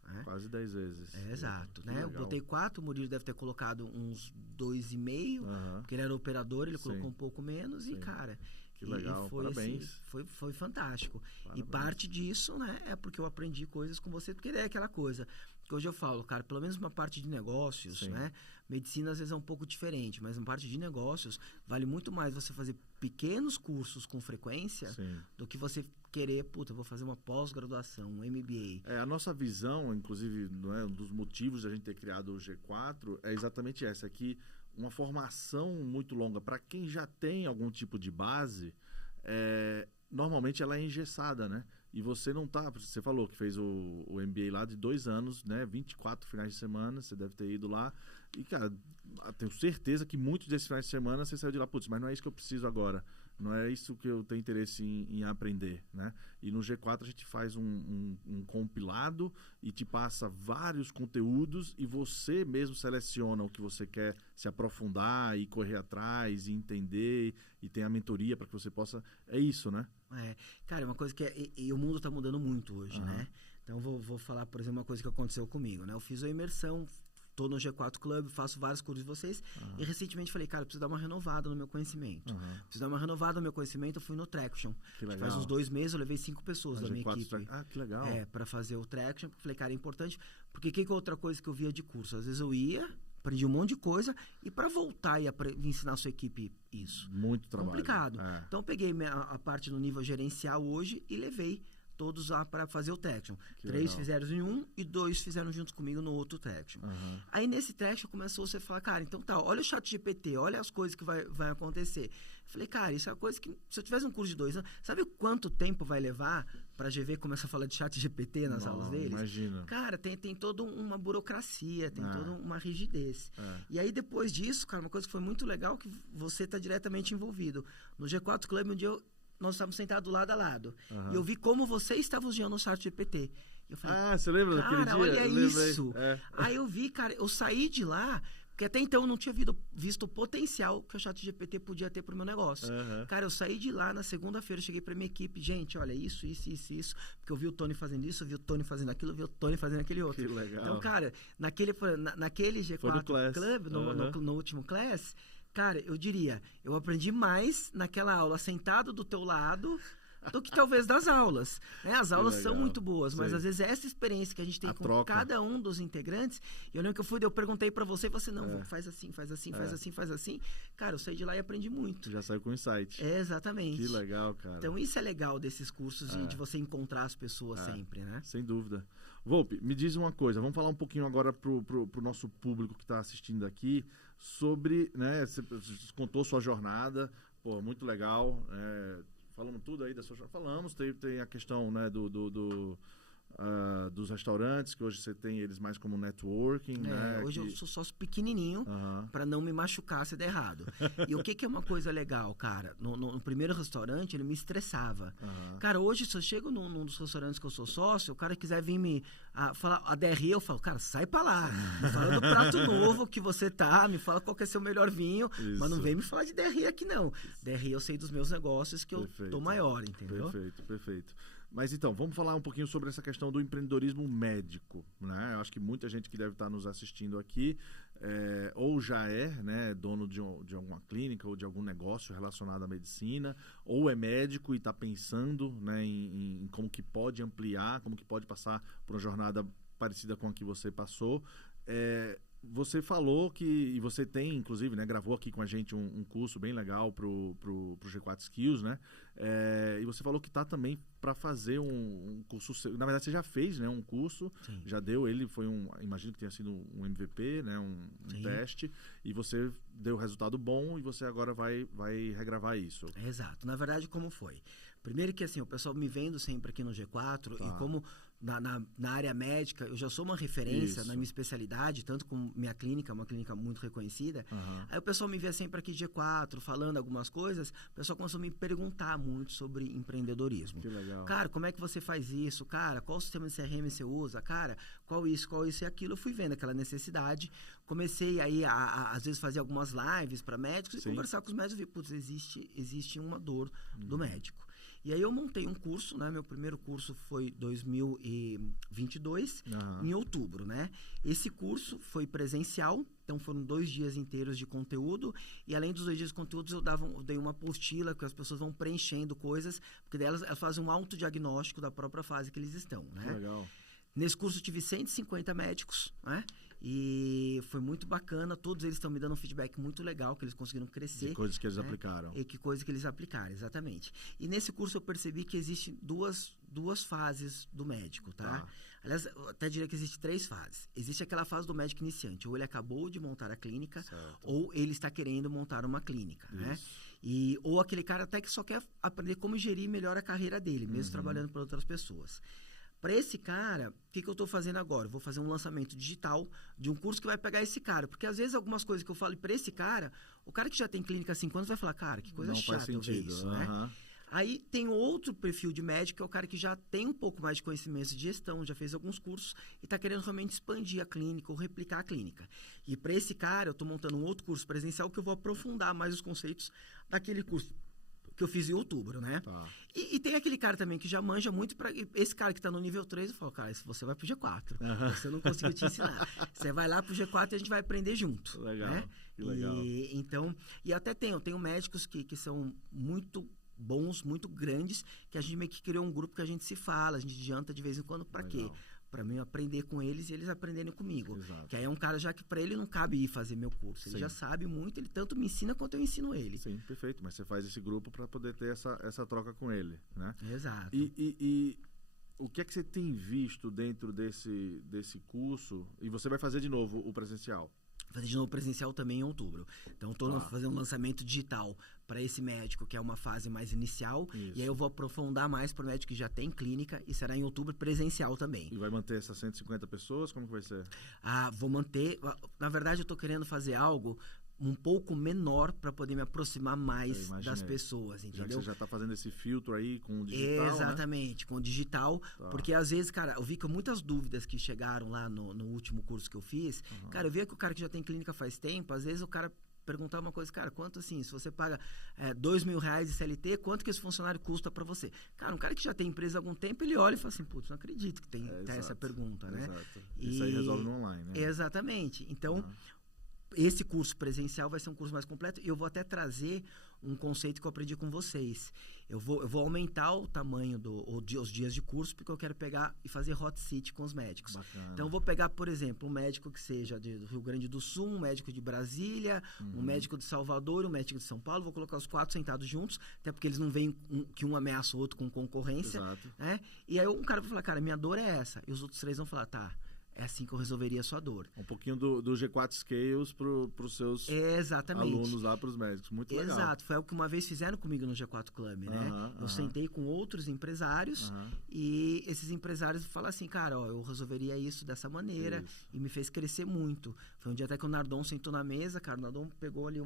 Né? Quase 10 vezes. Exato. Né? Eu botei 4, o Murilo deve ter colocado uns 2,5, porque ele era operador, ele colocou um pouco menos e, cara... Que legal, parabéns. Foi fantástico. Parabéns. E parte disso, né, é porque eu aprendi coisas com você, porque é aquela coisa que hoje eu falo, cara, pelo menos uma parte de negócios, né? Medicina às vezes é um pouco diferente, mas uma parte de negócios vale muito mais você fazer pequenos cursos com frequência do que você querer, eu vou fazer uma pós-graduação, um MBA. A nossa visão, inclusive, não é, um dos motivos de a gente ter criado o G4 é exatamente essa, que uma formação muito longa, para quem já tem algum tipo de base, normalmente ela é engessada, né? E você não tá... Você falou que fez o MBA lá de 2 anos, né? 24 finais de semana, você deve ter ido lá. E, cara, tenho certeza que muitos desses finais de semana você saiu de lá, mas não é isso que eu preciso agora. Não é isso que eu tenho interesse em aprender, né? E no G4 a gente faz um compilado e te passa vários conteúdos e você mesmo seleciona o que você quer se aprofundar e correr atrás e entender e tem a mentoria para que você possa... É isso, né? Cara, é uma coisa que... E o mundo está mudando muito hoje, né? Então, vou falar, por exemplo, uma coisa que aconteceu comigo, né? Eu fiz a imersão... Tô no G4 Club, faço vários cursos de vocês. E recentemente falei, cara, eu preciso dar uma renovada no meu conhecimento. Preciso dar uma renovada no meu conhecimento. Eu fui no Traction. Que legal. Faz uns 2 meses, eu levei 5 pessoas da minha equipe. Que legal. Pra fazer o Traction. Falei, cara, é importante. Porque que é outra coisa que eu via de curso? Às vezes eu ia, aprendi um monte de coisa. E para voltar e ensinar a sua equipe isso. Muito trabalho. Complicado. Então eu peguei a parte no nível gerencial hoje e levei todos lá para fazer o Traction. 3 fizeram em um e 2 fizeram juntos comigo no outro Traction. Aí nesse Traction começou você a falar, cara, então tá, olha o ChatGPT, olha as coisas que vai acontecer. Falei, cara, isso é uma coisa que, se eu tivesse um curso de 2 anos, sabe quanto tempo vai levar para a GV começar a falar de ChatGPT nas aulas deles? Imagina. Cara, tem toda uma burocracia, tem toda uma rigidez. E aí depois disso, cara, uma coisa que foi muito legal que você está diretamente envolvido. No G4 Club, um dia nós estávamos sentados lado a lado. E eu vi como você estava usando o ChatGPT. Eu falei, você lembra daquele dia? Olha isso. Aí eu vi, cara, eu saí de lá, porque até então eu não tinha visto o potencial que o ChatGPT podia ter pro meu negócio. Cara, eu saí de lá na segunda-feira, cheguei pra minha equipe, gente, olha, isso, porque eu vi o Tony fazendo isso, eu vi o Tony fazendo aquilo, eu vi o Tony fazendo aquele outro. Que legal. Então, cara, naquele G4 Club, no último Class, cara, eu diria, eu aprendi mais naquela aula sentado do teu lado do que talvez das aulas. Né? As aulas são muito boas, mas às vezes essa experiência que a gente tem com cada um dos integrantes, eu lembro que eu perguntei pra você e você, não, faz assim. Cara, eu saí de lá e aprendi muito. Já saiu com insight. Exatamente. Que legal, cara. Então isso é legal desses cursos de você encontrar as pessoas sempre, né? Sem dúvida. Volpe, me diz uma coisa, vamos falar um pouquinho agora pro nosso público que está assistindo aqui sobre, né, você contou sua jornada, muito legal, falamos tudo aí da sua jornada, falamos, tem a questão, né, dos restaurantes, que hoje você tem eles mais como networking, né? Hoje eu sou sócio pequenininho para não me machucar se der errado. E o que é uma coisa legal, cara? No primeiro restaurante, ele me estressava. Cara, hoje, se eu chego num dos restaurantes que eu sou sócio, o cara quiser vir me falar a DRE, eu falo, cara, sai pra lá. Me fala do prato novo que você me fala qual que é seu melhor vinho, mas não vem me falar de DRE aqui, não. DRE eu sei dos meus negócios que eu tô maior, entendeu? Perfeito. Mas então, vamos falar um pouquinho sobre essa questão do empreendedorismo médico, né? Eu acho que muita gente que deve estar nos assistindo aqui ou já é, né, dono de alguma clínica ou de algum negócio relacionado à medicina, ou é médico e está pensando, né, em como que pode ampliar, como que pode passar por uma jornada parecida com a que você passou. Você falou que, e você tem, inclusive, né, gravou aqui com a gente um curso bem legal pro G4 Skills, né? E você falou que tá também para fazer um curso, na verdade você já fez, né, um curso, Sim. já deu ele, imagino que tenha sido um MVP, né, um teste, e você deu resultado bom e você agora vai regravar isso. Exato. Na verdade, como foi? Primeiro que, assim, o pessoal me vendo sempre aqui no G4, Tá. e como na área médica eu já sou uma referência Isso. na minha especialidade, tanto com minha clínica, uma clínica muito reconhecida. Uhum. Aí o pessoal me vê sempre aqui G4, falando algumas coisas, o pessoal começou a me perguntar muito sobre empreendedorismo. Que legal. Cara, como é que você faz isso? Cara, qual sistema de CRM você usa? Cara, qual isso e aquilo? Eu fui vendo aquela necessidade, comecei aí às vezes fazer algumas lives para médicos Sim. e conversar com os médicos e vi, putz, existe uma dor do médico. E aí eu montei um curso, né? Meu primeiro curso foi 2022, em outubro, né? Esse curso foi presencial, então foram 2 dias inteiros de conteúdo, e além dos 2 dias de conteúdo eu dei uma apostila que as pessoas vão preenchendo coisas, porque daí elas fazem um autodiagnóstico da própria fase que eles estão, né? Que legal. Nesse curso eu tive 150 médicos, né? E foi muito bacana, todos eles estão me dando um feedback muito legal, que eles conseguiram crescer. De coisas que eles né? aplicaram. E que coisas que eles aplicaram, exatamente. E nesse curso eu percebi que existem duas fases do médico, tá? Aliás, eu até diria que existem 3 fases. Existe aquela fase do médico iniciante, ou ele acabou de montar a clínica, Certo. ou ele está querendo montar uma clínica, né? Ou aquele cara até que só quer aprender como gerir melhor a carreira dele, mesmo trabalhando para outras pessoas. Para esse cara, o que eu estou fazendo agora? Eu vou fazer um lançamento digital de um curso que vai pegar esse cara. Porque às vezes algumas coisas que eu falo para esse cara, o cara que já tem clínica há 5 anos vai falar, cara, que coisa Não chata faz eu ver sentido. isso, né? Aí tem outro perfil de médico, que é o cara que já tem um pouco mais de conhecimento de gestão, já fez alguns cursos e está querendo realmente expandir a clínica ou replicar a clínica. E para esse cara, eu estou montando um outro curso presencial que eu vou aprofundar mais os conceitos daquele curso que eu fiz em outubro, né? Tá. E tem aquele cara também que já manja muito. Esse cara que tá no nível 3, eu falo, cara, você vai pro G4. Você não conseguiu te ensinar. Você vai lá pro G4 e a gente vai aprender junto. Legal, né? que legal. E até eu tenho médicos que são muito bons, muito grandes, que a gente meio que criou um grupo que a gente se fala, a gente janta de vez em quando, para quê? Para mim aprender com eles e eles aprenderem comigo. Exato. Que aí é um cara já que para ele não cabe ir fazer meu curso. Ele já sabe muito, ele tanto me ensina quanto eu ensino ele. Sim, perfeito. Mas você faz esse grupo para poder ter essa troca com ele, né? Exato. E o que é que você tem visto dentro desse curso? E você vai fazer de novo o presencial? Fazer de novo presencial também em outubro. Então, estou fazendo um lançamento digital para esse médico, que é uma fase mais inicial. Isso. E aí eu vou aprofundar mais para o médico que já tem clínica e será em outubro presencial também. E vai manter essas 150 pessoas? Como que vai ser? Vou manter. Na verdade, eu estou querendo fazer algo um pouco menor para poder me aproximar mais das pessoas, entendeu? Já que você já está fazendo esse filtro aí com o digital, exatamente, né? Com o digital, porque às vezes, cara, eu vi que muitas dúvidas que chegaram lá no último curso que eu fiz, cara, eu vi que o cara que já tem clínica faz tempo, às vezes o cara perguntar uma coisa, cara, quanto assim, se você paga R$2.000 de CLT, quanto que esse funcionário custa para você? Cara, um cara que já tem empresa há algum tempo, ele olha e fala assim, putz, não acredito que tem essa pergunta, né? Exato. Isso aí resolve no online, né? Exatamente. Então, esse curso presencial vai ser um curso mais completo e eu vou até trazer um conceito que eu aprendi com vocês. Eu vou aumentar o tamanho os dias de curso, porque eu quero pegar e fazer hot seat com os médicos. Bacana. Então, eu vou pegar, por exemplo, um médico que seja do Rio Grande do Sul, um médico de Brasília, um médico de Salvador, um médico de São Paulo. Vou colocar os 4 sentados juntos, até porque eles não veem que um ameaça o outro com concorrência. Exato. Né? E aí um cara vai falar, cara, minha dor é essa. E os outros 3 vão falar, tá, é assim que eu resolveria a sua dor. Um pouquinho do G4 Scales para os seus alunos lá, para os médicos. Muito legal. Exato. Foi o que uma vez fizeram comigo no G4 Club, né? Eu sentei com outros empresários e esses empresários falaram assim, cara, ó, eu resolveria isso dessa maneira e me fez crescer muito. Foi um dia até que o Nardon sentou na mesa, cara, o Nardon pegou ali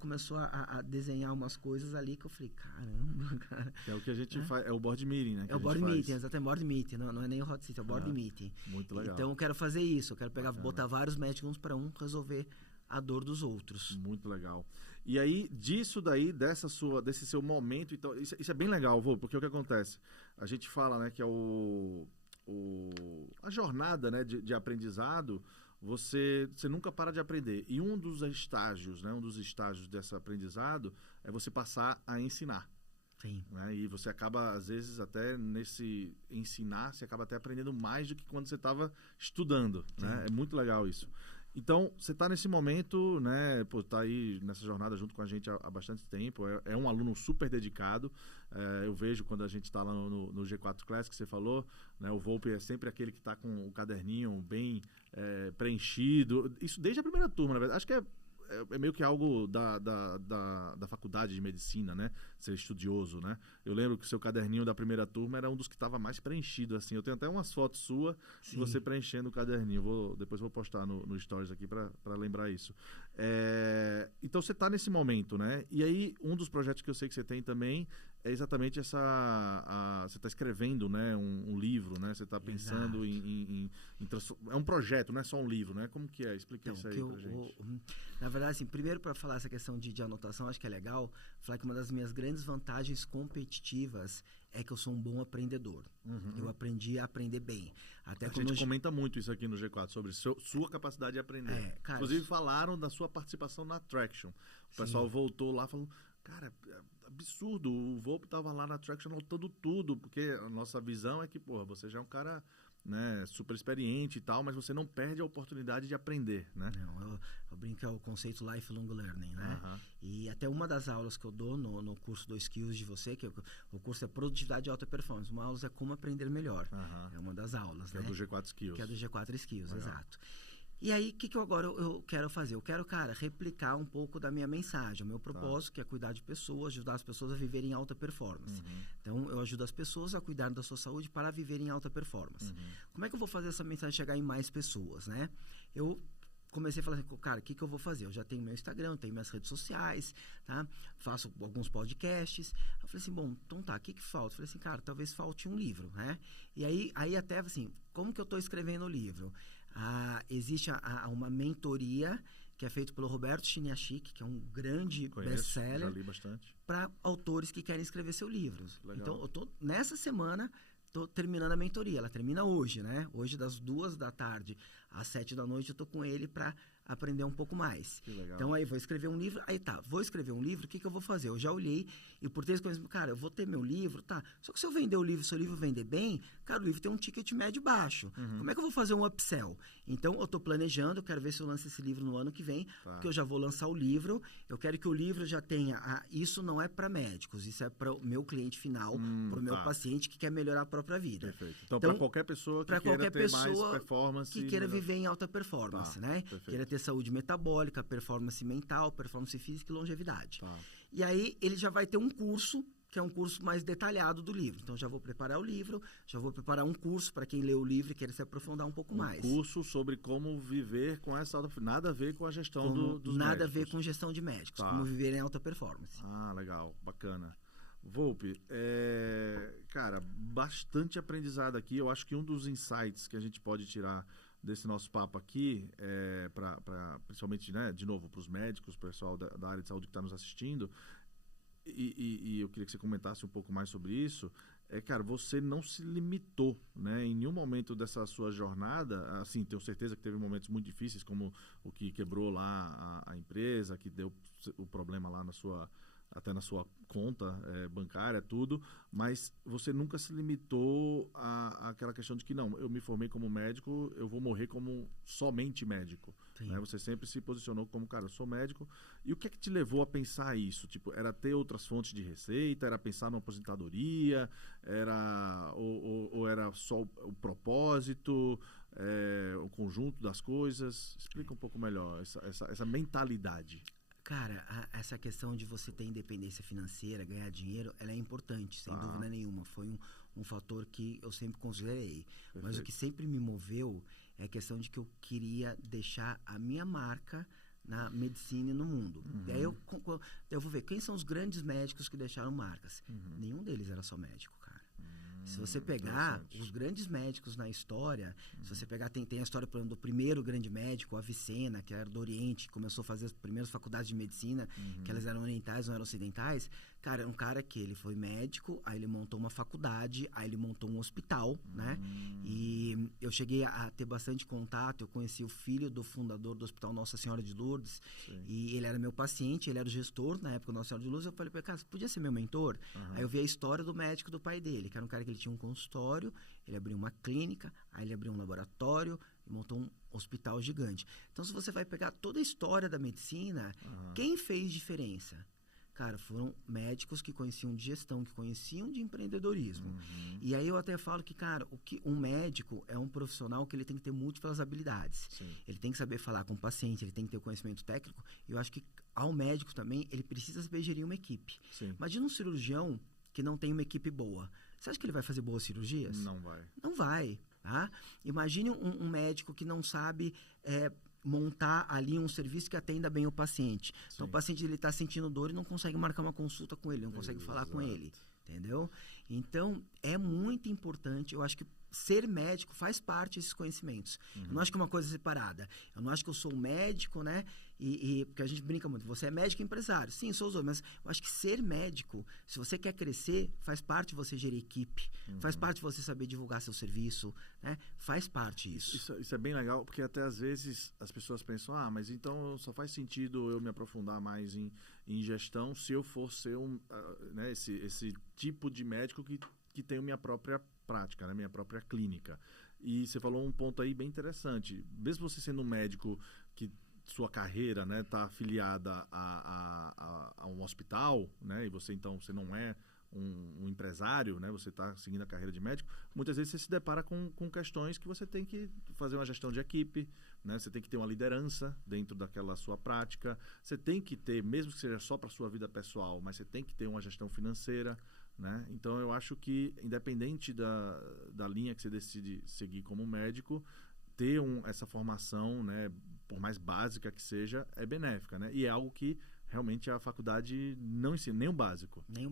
começou a desenhar umas coisas ali que eu falei, caramba, cara. Que é o que a gente faz, é o board meeting, né? É o board meeting, exatamente, board meeting, não é nem o hot seat, é o board meeting. Muito legal. Então eu quero fazer isso, eu quero botar vários médicos uns para resolver a dor dos outros. Muito legal. E aí, desse seu momento, então, isso é bem legal, vô, porque o que acontece? A gente fala, né, que é a jornada, né, de aprendizado, você nunca para de aprender. E um dos estágios, né, um dos estágios desse aprendizado é você passar a ensinar. Sim. Né? E você acaba, às vezes, até nesse ensinar, você acaba até aprendendo mais do que quando você estava estudando. Né? É muito legal isso. Então, você está nesse momento, né, pô, tá aí nessa jornada junto com a gente há bastante tempo, é um aluno super dedicado. Eu vejo quando a gente está lá no G4 Class, que você falou, né, o Volpe é sempre aquele que está com o caderninho bem preenchido. Isso desde a primeira turma, na verdade. Acho que é meio que algo da faculdade de medicina, né? Ser estudioso, né? Eu lembro que o seu caderninho da primeira turma era um dos que estava mais preenchido, assim. Eu tenho até umas fotos suas de você preenchendo o caderninho. Depois vou postar no Stories aqui para lembrar isso. Então, você está nesse momento, né? E aí, um dos projetos que eu sei que você tem também é exatamente você está escrevendo, né? Um livro, né? Você está pensando em é um projeto, não é só um livro, né? Como que é? Explica isso aí pra gente. Na verdade, assim, primeiro para falar essa questão de anotação, acho que é legal falar que uma das minhas grandes vantagens competitivas é que eu sou um bom aprendedor. Eu aprendi a aprender bem. Até a gente comenta muito isso aqui no G4, sobre sua capacidade de aprender. Cara, inclusive falaram da sua participação na Traction. O pessoal voltou lá falando, cara, absurdo, o Volpe estava lá na Traction anotando tudo, porque a nossa visão é que, porra, você já é um cara, né, super experiente e tal, mas você não perde a oportunidade de aprender, né? Não, eu brinco que é o conceito lifelong learning, né? E até uma das aulas que eu dou no curso do Skills de você, que o curso é Produtividade e Alta Performance, uma aula é como aprender melhor. É uma das aulas, que né? É do G4 Skills. Que é do G4 Skills, exato. E aí, o que agora eu quero fazer? Eu quero, cara, replicar um pouco da minha mensagem, o meu propósito, que é cuidar de pessoas, ajudar as pessoas a viverem em alta performance. Então, eu ajudo as pessoas a cuidar da sua saúde para viverem em alta performance. Como é que eu vou fazer essa mensagem chegar em mais pessoas, né? Eu comecei a falar assim, cara, o que eu vou fazer? Eu já tenho meu Instagram, tenho minhas redes sociais, tá? Faço alguns podcasts. Eu falei assim, bom, então tá, o que falta? Eu falei assim, cara, talvez falte um livro, né? E aí até assim, como que eu estou escrevendo o livro? Existe uma mentoria que é feita pelo Roberto Chiniachik, que é um grande best-seller. Já li bastante. Para autores que querem escrever seu livro. Legal. Então, eu tô nessa semana, tô terminando a mentoria. Ela termina hoje, né? Hoje, das 2h às 7h, eu tô com ele para aprender um pouco mais. Que legal. Então, aí vou escrever um livro. Aí tá, vou escrever um livro, o que eu vou fazer? Eu já olhei e por três coisas, cara, eu vou ter meu livro, tá? Só que se eu vender o livro, se o livro vender bem, cara, o livro tem um ticket médio baixo. Como é que eu vou fazer um upsell? Então, eu tô planejando, eu quero ver se eu lanço esse livro no ano que vem, porque eu já vou lançar o livro. Eu quero que o livro já tenha... isso não é para médicos, isso é para o meu cliente final, para o meu paciente que quer melhorar a própria vida. Perfeito. Então para qualquer pessoa que queira ter mais performance... que queira viver em alta performance, né? Perfeito. Queira ter saúde metabólica, performance mental, performance física e longevidade. E aí, ele já vai ter um curso, que é um curso mais detalhado do livro. Então, já vou preparar o livro, já vou preparar um curso para quem lê o livro e querer se aprofundar um pouco mais. Um curso sobre como viver com essa alta... Nada a ver com a gestão dos nada médicos. A ver com gestão de médicos, como viver em alta performance. Legal, bacana. Volpe, cara, bastante aprendizado aqui. Eu acho que um dos insights que a gente pode tirar desse nosso papo aqui, principalmente, né, de novo, para os médicos, pessoal da área de saúde que está nos assistindo, e eu queria que você comentasse um pouco mais sobre isso, cara, você não se limitou, né, em nenhum momento dessa sua jornada. Assim, tenho certeza que teve momentos muito difíceis, como o que quebrou lá a empresa, que deu o problema lá até na sua conta bancária, tudo, mas você nunca se limitou àquela questão de que, não, eu me formei como médico, eu vou morrer como somente médico. Né? Você sempre se posicionou como, cara, eu sou médico. E o que é que te levou a pensar isso? Tipo, era ter outras fontes de receita, era pensar numa aposentadoria, ou era só o propósito, o conjunto das coisas? Explica um pouco melhor essa mentalidade. Cara, essa questão de você ter independência financeira, ganhar dinheiro, ela é importante, sem dúvida nenhuma. Foi um fator que eu sempre considerei. Perfeito. Mas o que sempre me moveu é a questão de que eu queria deixar a minha marca na medicina e no mundo. E aí eu vou ver quem são os grandes médicos que deixaram marcas. Nenhum deles era só médico, cara. Se você pegar os grandes médicos na história, se você pegar, tem a história, por exemplo, do primeiro grande médico, Avicena, que era do Oriente, começou a fazer as primeiras faculdades de medicina, que elas eram orientais, não eram ocidentais. Cara, é um cara que ele foi médico, aí ele montou uma faculdade, aí ele montou um hospital, né? E eu cheguei a ter bastante contato, eu conheci o filho do fundador do Hospital Nossa Senhora de Lourdes, e ele era meu paciente, ele era o gestor na época do Nossa Senhora de Lourdes. Eu falei pra ele, cara, você podia ser meu mentor? Aí eu vi a história do médico do pai dele, que era um cara que ele tinha um consultório, ele abriu uma clínica, aí ele abriu um laboratório, e montou um hospital gigante. Então, se você vai pegar toda a história da medicina, quem fez diferença? Cara, foram médicos que conheciam de gestão, que conheciam de empreendedorismo. E aí eu até falo que, cara, um médico é um profissional que ele tem que ter múltiplas habilidades. Ele tem que saber falar com o paciente, ele tem que ter o conhecimento técnico. E eu acho que ao médico também, ele precisa saber gerir uma equipe. Imagina um cirurgião que não tem uma equipe boa. Você acha que ele vai fazer boas cirurgias? Não vai. Não vai, tá? Imagine um médico que não sabe montar ali um serviço que atenda bem o paciente. Então, o paciente está sentindo dor e não consegue marcar uma consulta com ele, não consegue falar com ele, entendeu? Então, é muito importante, eu acho que ser médico faz parte desses conhecimentos. Eu não acho que é uma coisa separada. Eu não acho que eu sou médico, né? Porque a gente brinca muito. Você é médico e empresário. Sim, sou os dois. Mas eu acho que ser médico, se você quer crescer, faz parte de você gerir equipe. Faz parte de você saber divulgar seu serviço, né? Faz parte disso. Isso é bem legal, porque até às vezes as pessoas pensam, mas então só faz sentido eu me aprofundar mais em gestão se eu for ser né, esse tipo de médico que tem a minha própria prática, né, minha própria clínica. E você falou um ponto aí bem interessante. Mesmo você sendo um médico que sua carreira, né, está afiliada a um hospital, né, e você não é um empresário, né, você está seguindo a carreira de médico, muitas vezes você se depara com questões que você tem que fazer uma gestão de equipe, né, você tem que ter uma liderança dentro daquela sua prática, você tem que ter, mesmo que seja só para sua vida pessoal, mas você tem que ter uma gestão financeira, né? Então eu acho que, independente da linha que você decide seguir como médico, ter essa formação, né, por mais básica que seja, é benéfica, né? E é algo que realmente a faculdade não ensina, nem o básico. Nem o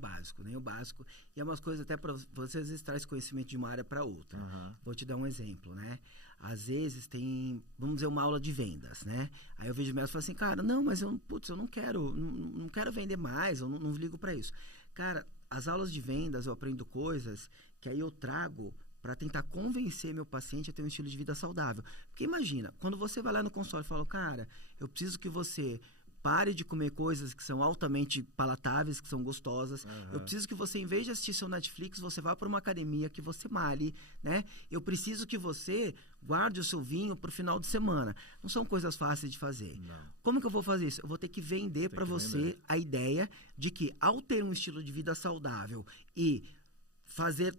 básico. E é umas coisas até para você, às vezes, traz conhecimento de uma área para outra. Vou te dar um exemplo, né? Às vezes tem, vamos dizer, uma aula de vendas, né? Aí eu vejo médicos e falo assim, cara, não, mas eu não quero vender mais, eu não ligo para isso. Cara, as aulas de vendas eu aprendo coisas que aí eu trago para tentar convencer meu paciente a ter um estilo de vida saudável. Porque imagina, quando você vai lá no consultório e fala, cara, eu preciso que você pare de comer coisas que são altamente palatáveis, que são gostosas. Eu preciso que você, em vez de assistir seu Netflix, você vá para uma academia, que você malhe, né? Eu preciso que você guarde o seu vinho para o final de semana. Não são coisas fáceis de fazer. Não. Como que eu vou fazer isso? Eu vou ter que vender para você a ideia de que, ao ter um estilo de vida saudável e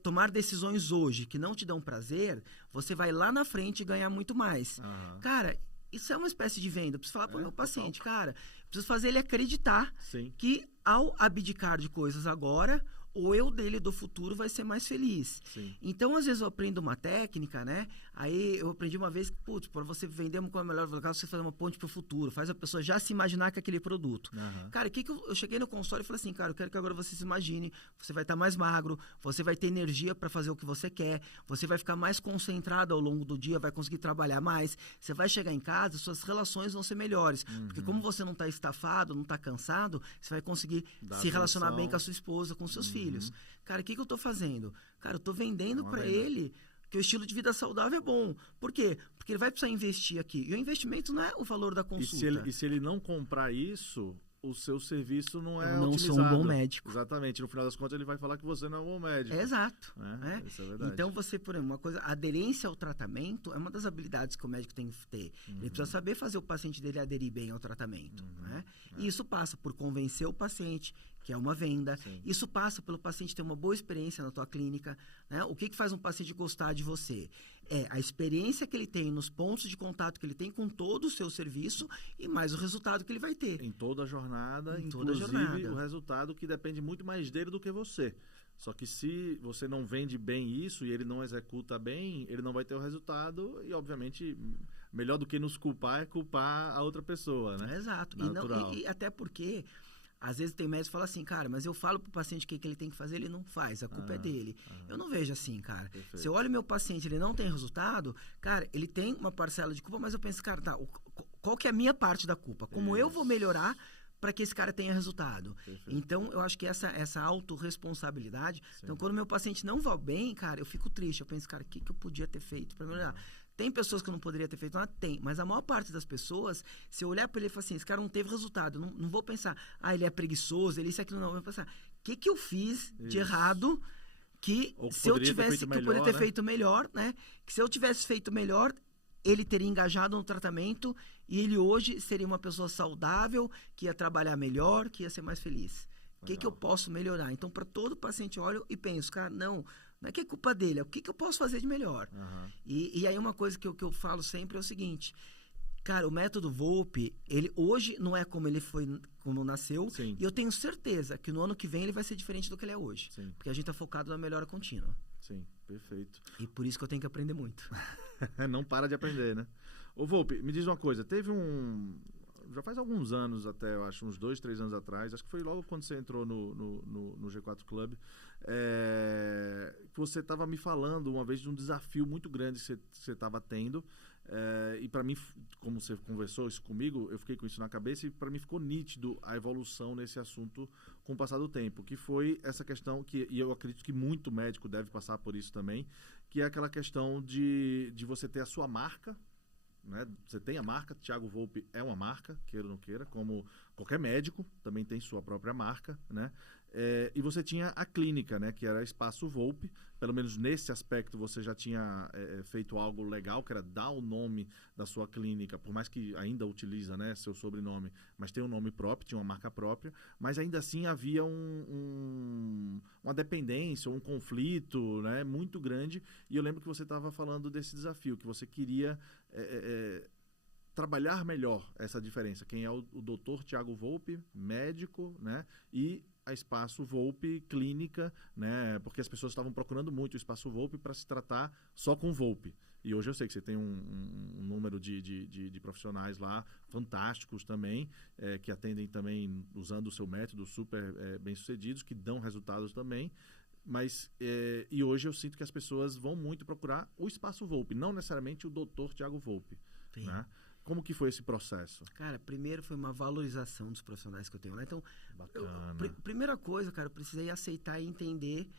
tomar decisões hoje que não te dão prazer, você vai lá na frente ganhar muito mais. Cara, isso é uma espécie de venda. Eu preciso falar para o meu paciente, cara, eu preciso fazer ele acreditar que, ao abdicar de coisas agora, o eu dele do futuro vai ser mais feliz. Então, às vezes, eu aprendo uma técnica, né? Aí, eu aprendi uma vez, para você vender uma coisa melhor, você fazer uma ponte para o futuro, faz a pessoa já se imaginar com aquele produto. Cara, eu cheguei no consultório e falei assim, cara, eu quero que agora você se imagine, você vai estar mais magro, você vai ter energia para fazer o que você quer, você vai ficar mais concentrado ao longo do dia, vai conseguir trabalhar mais, você vai chegar em casa, suas relações vão ser melhores, porque como você não está estafado, não está cansado, você vai conseguir se relacionar bem com a sua esposa, com seus filhos. Cara, o que eu estou fazendo? Cara, eu estou vendendo para ele que o estilo de vida saudável é bom. Por quê? Porque ele vai precisar investir aqui. E o investimento não é o valor da consulta. E se ele não comprar isso, o seu serviço não é otimizado. Eu não sou um bom médico. Exatamente. No final das contas, ele vai falar que você não é um bom médico. Exato. Isso é verdade. Então, você, por exemplo, a aderência ao tratamento é uma das habilidades que o médico tem que ter. Ele precisa saber fazer o paciente dele aderir bem ao tratamento. E isso passa por convencer o paciente, que é uma venda. Isso passa pelo paciente ter uma boa experiência na tua clínica. Né? O que faz um paciente gostar de você? É a experiência que ele tem nos pontos de contato que ele tem com todo o seu serviço e mais o resultado que ele vai ter. Em toda a jornada, inclusive o resultado que depende muito mais dele do que você. Só que se você não vende bem isso e ele não executa bem, ele não vai ter o resultado e, obviamente, melhor do que nos culpar é culpar a outra pessoa, né? Exato. E até porque, às vezes tem médico que fala assim, cara, mas eu falo pro paciente o que ele tem que fazer, ele não faz, a culpa é dele. Eu não vejo assim, cara. Perfeito. Se eu olho meu paciente, ele não tem resultado, cara, ele tem uma parcela de culpa, mas eu penso, cara, tá, qual que é a minha parte da culpa? Como eu vou melhorar para que esse cara tenha resultado. Perfeito. Então, eu acho que essa autorresponsabilidade... Então, quando o meu paciente não vai bem, cara, eu fico triste. Eu penso, cara, o que eu podia ter feito para melhorar? Tem pessoas que eu não poderia ter feito nada? Tem. Mas a maior parte das pessoas, se eu olhar para ele e falar assim, esse cara não teve resultado, eu não vou pensar, ele é preguiçoso, ele isso, aquilo, não. Eu vou pensar, o que eu fiz de errado que se eu tivesse, que eu poderia ter feito melhor, né? Que se eu tivesse feito melhor, ele teria engajado no tratamento e ele hoje seria uma pessoa saudável, que ia trabalhar melhor, que ia ser mais feliz. O que eu posso melhorar? Então, para todo paciente, eu olho e penso, cara, não é que é culpa dele, é o que eu posso fazer de melhor. E aí uma coisa que eu falo sempre é o seguinte, cara, o método Volpi, ele hoje não é como ele foi, como nasceu, Sim. E eu tenho certeza que no ano que vem ele vai ser diferente do que ele é hoje. Sim. Porque a gente está focado na melhora contínua. Sim, perfeito. E por isso que eu tenho que aprender muito. Não para de aprender, né? Ô Volpi, me diz uma coisa, teve já faz alguns anos até, eu acho, uns 2, 3 anos atrás, acho que foi logo quando você entrou no G4 Club, que você estava me falando uma vez de um desafio muito grande que você estava tendo, e para mim, como você conversou isso comigo, eu fiquei com isso na cabeça e para mim ficou nítido a evolução nesse assunto com o passar do tempo, que foi essa questão, e eu acredito que muito médico deve passar por isso também, que é aquela questão de você ter a sua marca, né? Você tem a marca, Thiago Volpi é uma marca, queira ou não queira, como qualquer médico também tem sua própria marca, né? E você tinha a clínica, né? Que era Espaço Volpi, pelo menos nesse aspecto você já tinha feito algo legal, que era dar o nome da sua clínica, por mais que ainda utiliza, né, seu sobrenome, mas tem um nome próprio, tinha uma marca própria, mas ainda assim havia uma dependência, um conflito, né, muito grande, e eu lembro que você estava falando desse desafio, que você queria trabalhar melhor essa diferença, quem é o Dr. Thiago Volpi, médico, né, e a Espaço Volpi clínica, né? Porque as pessoas estavam procurando muito o Espaço Volpi para se tratar só com Volpi. E hoje eu sei que você tem um número de profissionais lá fantásticos também, que atendem também usando o seu método, super bem-sucedidos, que dão resultados também. Mas, e hoje eu sinto que as pessoas vão muito procurar o Espaço Volpi, não necessariamente o Dr. Thiago Volpi. Né? Como que foi esse processo? Cara, primeiro foi uma valorização dos profissionais que eu tenho lá. Então, bacana. Primeira coisa, cara, eu precisei aceitar e entender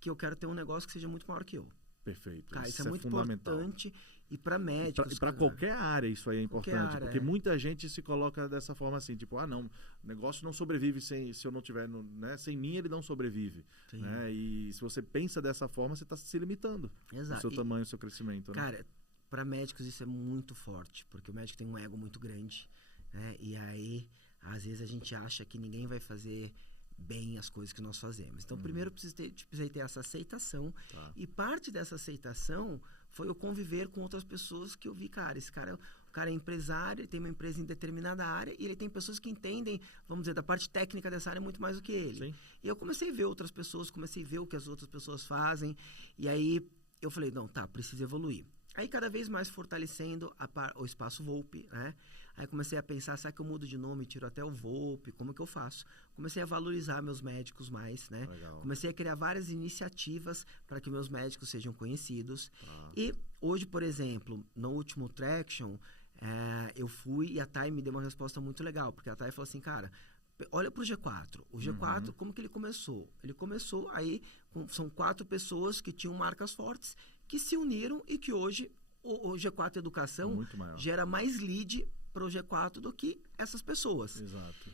que eu quero ter um negócio que seja muito maior que eu. Perfeito. Cara, isso é muito importante. E para médicos. E para qualquer área isso aí é importante. Área, porque muita gente se coloca dessa forma assim, tipo, não, o negócio não sobrevive se eu não tiver, né? Sem mim ele não sobrevive. Né? E se você pensa dessa forma, você está se limitando. Exato. O seu tamanho, o seu crescimento. Cara, né? para médicos isso é muito forte, porque o médico tem um ego muito grande, né? E aí, às vezes a gente acha que ninguém vai fazer bem as coisas que nós fazemos. Então, primeiro eu precisei ter essa aceitação, e parte dessa aceitação foi eu conviver com outras pessoas que eu vi, cara, o cara é empresário, ele tem uma empresa em determinada área e ele tem pessoas que entendem, vamos dizer, da parte técnica dessa área muito mais do que ele. Sim. E eu comecei a ver outras pessoas, comecei a ver o que as outras pessoas fazem, e aí eu falei, não, preciso evoluir. Aí, cada vez mais fortalecendo o Espaço Volpi, né? Aí comecei a pensar, será que eu mudo de nome, tiro até o Volpi, como que eu faço? Comecei a valorizar meus médicos mais, né? Legal. Comecei a criar várias iniciativas para que meus médicos sejam conhecidos. E hoje, por exemplo, no último Traction, eu fui e a Thay me deu uma resposta muito legal, porque a Thay falou assim, cara, olha para o G4. O G4, como que ele começou? Ele começou aí, são 4 pessoas que tinham marcas fortes, que se uniram e que hoje o G4 Educação gera mais lead para o G4 do que essas pessoas. Exato.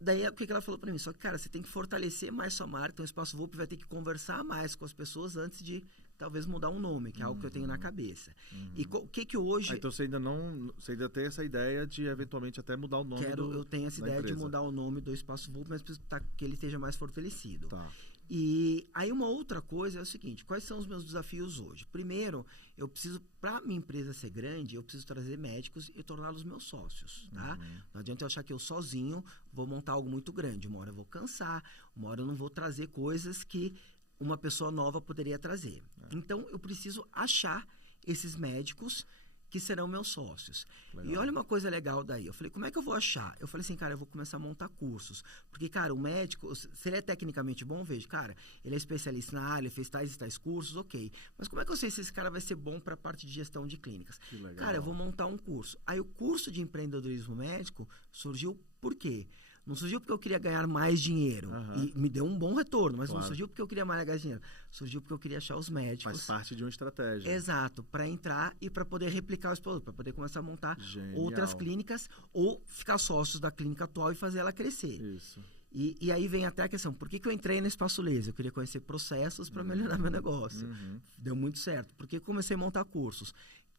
Daí, o que ela falou para mim? Só que, cara, você tem que fortalecer mais sua marca, então o Espaço Volpi vai ter que conversar mais com as pessoas antes de, talvez, mudar um nome, que é algo que eu tenho na cabeça. E o que hoje... então você ainda tem essa ideia de, eventualmente, até mudar o nome Eu tenho essa ideia empresa. de mudar o nome do Espaço Volpi, mas preciso que ele esteja mais fortalecido. Tá. E aí uma outra coisa é o seguinte, quais são os meus desafios hoje? Primeiro, eu preciso, para minha empresa ser grande, eu preciso trazer médicos e torná-los meus sócios, tá? Não adianta eu achar que eu sozinho vou montar algo muito grande. Uma hora eu vou cansar, uma hora eu não vou trazer coisas que uma pessoa nova poderia trazer. Então, eu preciso achar esses médicos que serão meus sócios. Legal. E olha uma coisa legal daí. Eu falei, como é que eu vou achar? Eu falei assim, cara, eu vou começar a montar cursos. Porque, cara, o médico, se ele é tecnicamente bom, veja, cara, ele é especialista na área, ele fez tais e tais cursos, ok. Mas como é que eu sei se esse cara vai ser bom para a parte de gestão de clínicas? Que legal. Cara, eu vou montar um curso. Aí o curso de empreendedorismo médico surgiu por quê? Não surgiu porque eu queria ganhar mais dinheiro. E me deu um bom retorno, mas não surgiu porque eu queria mais dinheiro. Surgiu porque eu queria achar os médicos. Faz parte de uma estratégia. Exato, para entrar e para poder replicar os produtos, para poder começar a montar outras clínicas ou ficar sócios da clínica atual e fazer ela crescer. Isso. E aí vem até a questão, por que eu entrei no Espaço Laser? Eu queria conhecer processos para melhorar meu negócio. Deu muito certo. Por que comecei a montar cursos?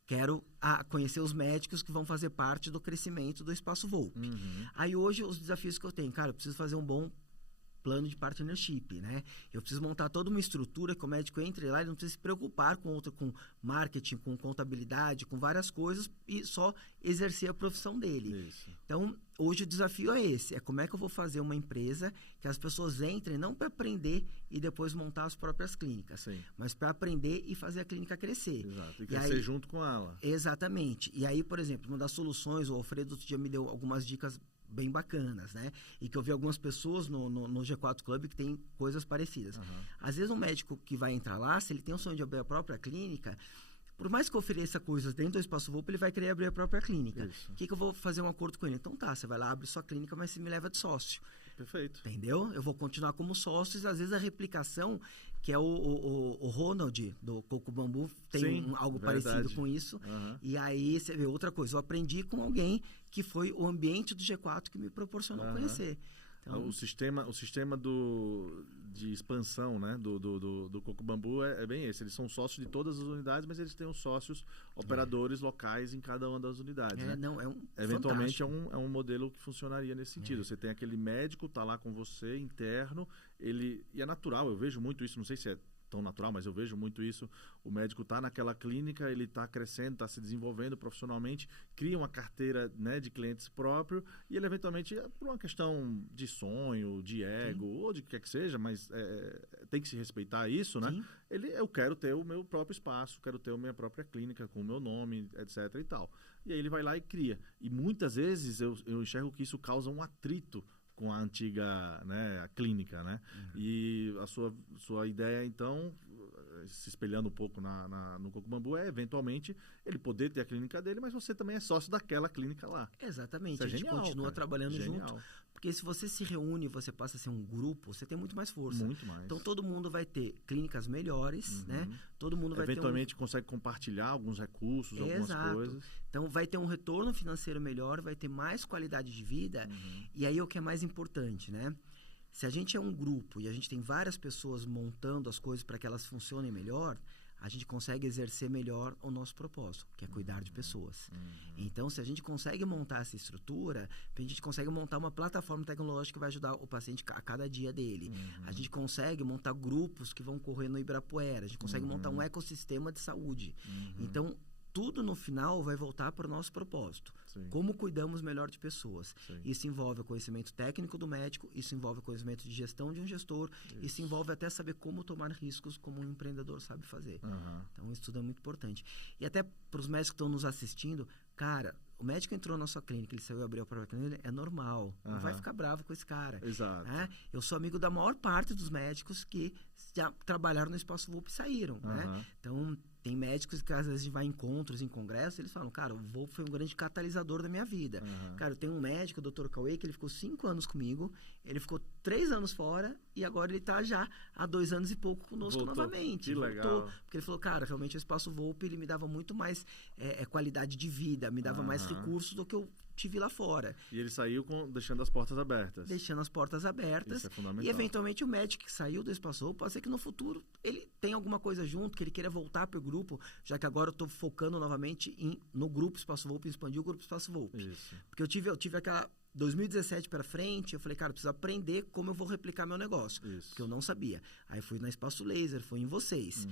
Quero conhecer os médicos que vão fazer parte do crescimento do Espaço Volpe. Aí hoje os desafios que eu tenho, cara, eu preciso fazer um bom plano de partnership, né? Eu preciso montar toda uma estrutura que o médico entre lá e não precisa se preocupar com marketing, com contabilidade, com várias coisas e só exercer a profissão dele. Isso. Então, hoje o desafio é esse, é como é que eu vou fazer uma empresa que as pessoas entrem não para aprender e depois montar as próprias clínicas, mas para aprender e fazer a clínica crescer. Exato, e crescer junto com ela. Exatamente. E aí, por exemplo, uma das soluções, o Alfredo outro dia me deu algumas dicas bem bacanas, né? E que eu vi algumas pessoas no G4 Club que tem coisas parecidas. Às vezes um médico que vai entrar lá, se ele tem o sonho de abrir a própria clínica, por mais que eu ofereça coisas dentro do Espaço Volpe, ele vai querer abrir a própria clínica. O que eu vou fazer um acordo com ele? Então tá, você vai lá, abre sua clínica, mas você me leva de sócio. Perfeito. Entendeu? Eu vou continuar como sócio e às vezes a replicação, que é o Ronald do Coco Bambu, tem algo parecido com isso. E aí você vê outra coisa. Eu aprendi com alguém que foi o ambiente do G4 que me proporcionou conhecer. Então, o sistema de expansão, né, do Coco Bambu é bem esse. Eles são sócios de todas as unidades, mas eles têm os sócios operadores locais em cada uma das unidades. Né? Eventualmente é um modelo que funcionaria nesse sentido. Você tem aquele médico, tá lá com você, interno, e é natural, eu vejo muito isso, não sei se é tão natural, mas eu vejo muito isso. O médico está naquela clínica, ele está crescendo, está se desenvolvendo profissionalmente, cria uma carteira, né, de clientes próprio e ele eventualmente, por uma questão de sonho, de ego, ou de que quer que seja, mas tem que se respeitar isso, né? Eu quero ter o meu próprio espaço, quero ter a minha própria clínica com o meu nome, etc. e tal. E aí ele vai lá e cria. E muitas vezes eu enxergo que isso causa um atrito com a antiga, né, a clínica, né? E a sua ideia, então, se espelhando um pouco no Coco Bambu, é eventualmente ele poder ter a clínica dele, mas você também é sócio daquela clínica lá. Exatamente, isso a gente continua trabalhando junto. Porque se você se reúne e você passa a ser um grupo, você tem muito mais força. Muito mais. Então todo mundo vai ter clínicas melhores, né? Todo mundo vai eventualmente consegue compartilhar alguns recursos, algumas coisas. Então vai ter um retorno financeiro melhor, vai ter mais qualidade de vida. E aí o que é mais importante, né? Se a gente é um grupo e a gente tem várias pessoas montando as coisas para que elas funcionem melhor, a gente consegue exercer melhor o nosso propósito, que é cuidar de pessoas. Então, se a gente consegue montar essa estrutura, a gente consegue montar uma plataforma tecnológica que vai ajudar o paciente a cada dia dele. A gente consegue montar grupos que vão correr no Ibirapuera. A gente consegue montar um ecossistema de saúde. Então, tudo no final vai voltar para o nosso propósito. Como cuidamos melhor de pessoas. Isso envolve o conhecimento técnico do médico, isso envolve o conhecimento de gestão de um gestor, isso envolve até saber como tomar riscos como um empreendedor sabe fazer. Então, isso tudo é muito importante. E até para os médicos que estão nos assistindo, cara, o médico entrou na sua clínica, ele saiu e abriu a própria clínica, é normal. Não vai ficar bravo com esse cara. Exato. Né? Eu sou amigo da maior parte dos médicos que já trabalharam no Espaço Volpe e saíram. Né? Então, tem médicos que às vezes vai em encontros, em congressos, eles falam, cara, o Volpe foi um grande catalisador da minha vida. Cara, eu tenho um médico, o Dr. Cauê, que ele ficou 5 anos comigo, ele ficou 3 anos fora e agora ele tá já há 2 anos e pouco conosco novamente. Que legal. Porque ele falou, cara, realmente o Espaço Volpe, ele me dava muito mais qualidade de vida, me dava mais recursos do que eu tive lá fora. E ele saiu deixando as portas abertas. Deixando as portas abertas. Isso é fundamental. E, eventualmente, o médico que saiu do Espaço Volpe, pode ser que no futuro ele tenha alguma coisa junto, que ele queira voltar para o grupo, já que agora eu estou focando novamente no grupo Espaço Volpe, expandir o grupo Espaço Volpe. Isso. Porque eu tive aquela 2017 para frente, eu falei, cara, eu preciso aprender como eu vou replicar meu negócio. Isso. Porque eu não sabia. Aí fui na Espaço Laser, fui em vocês.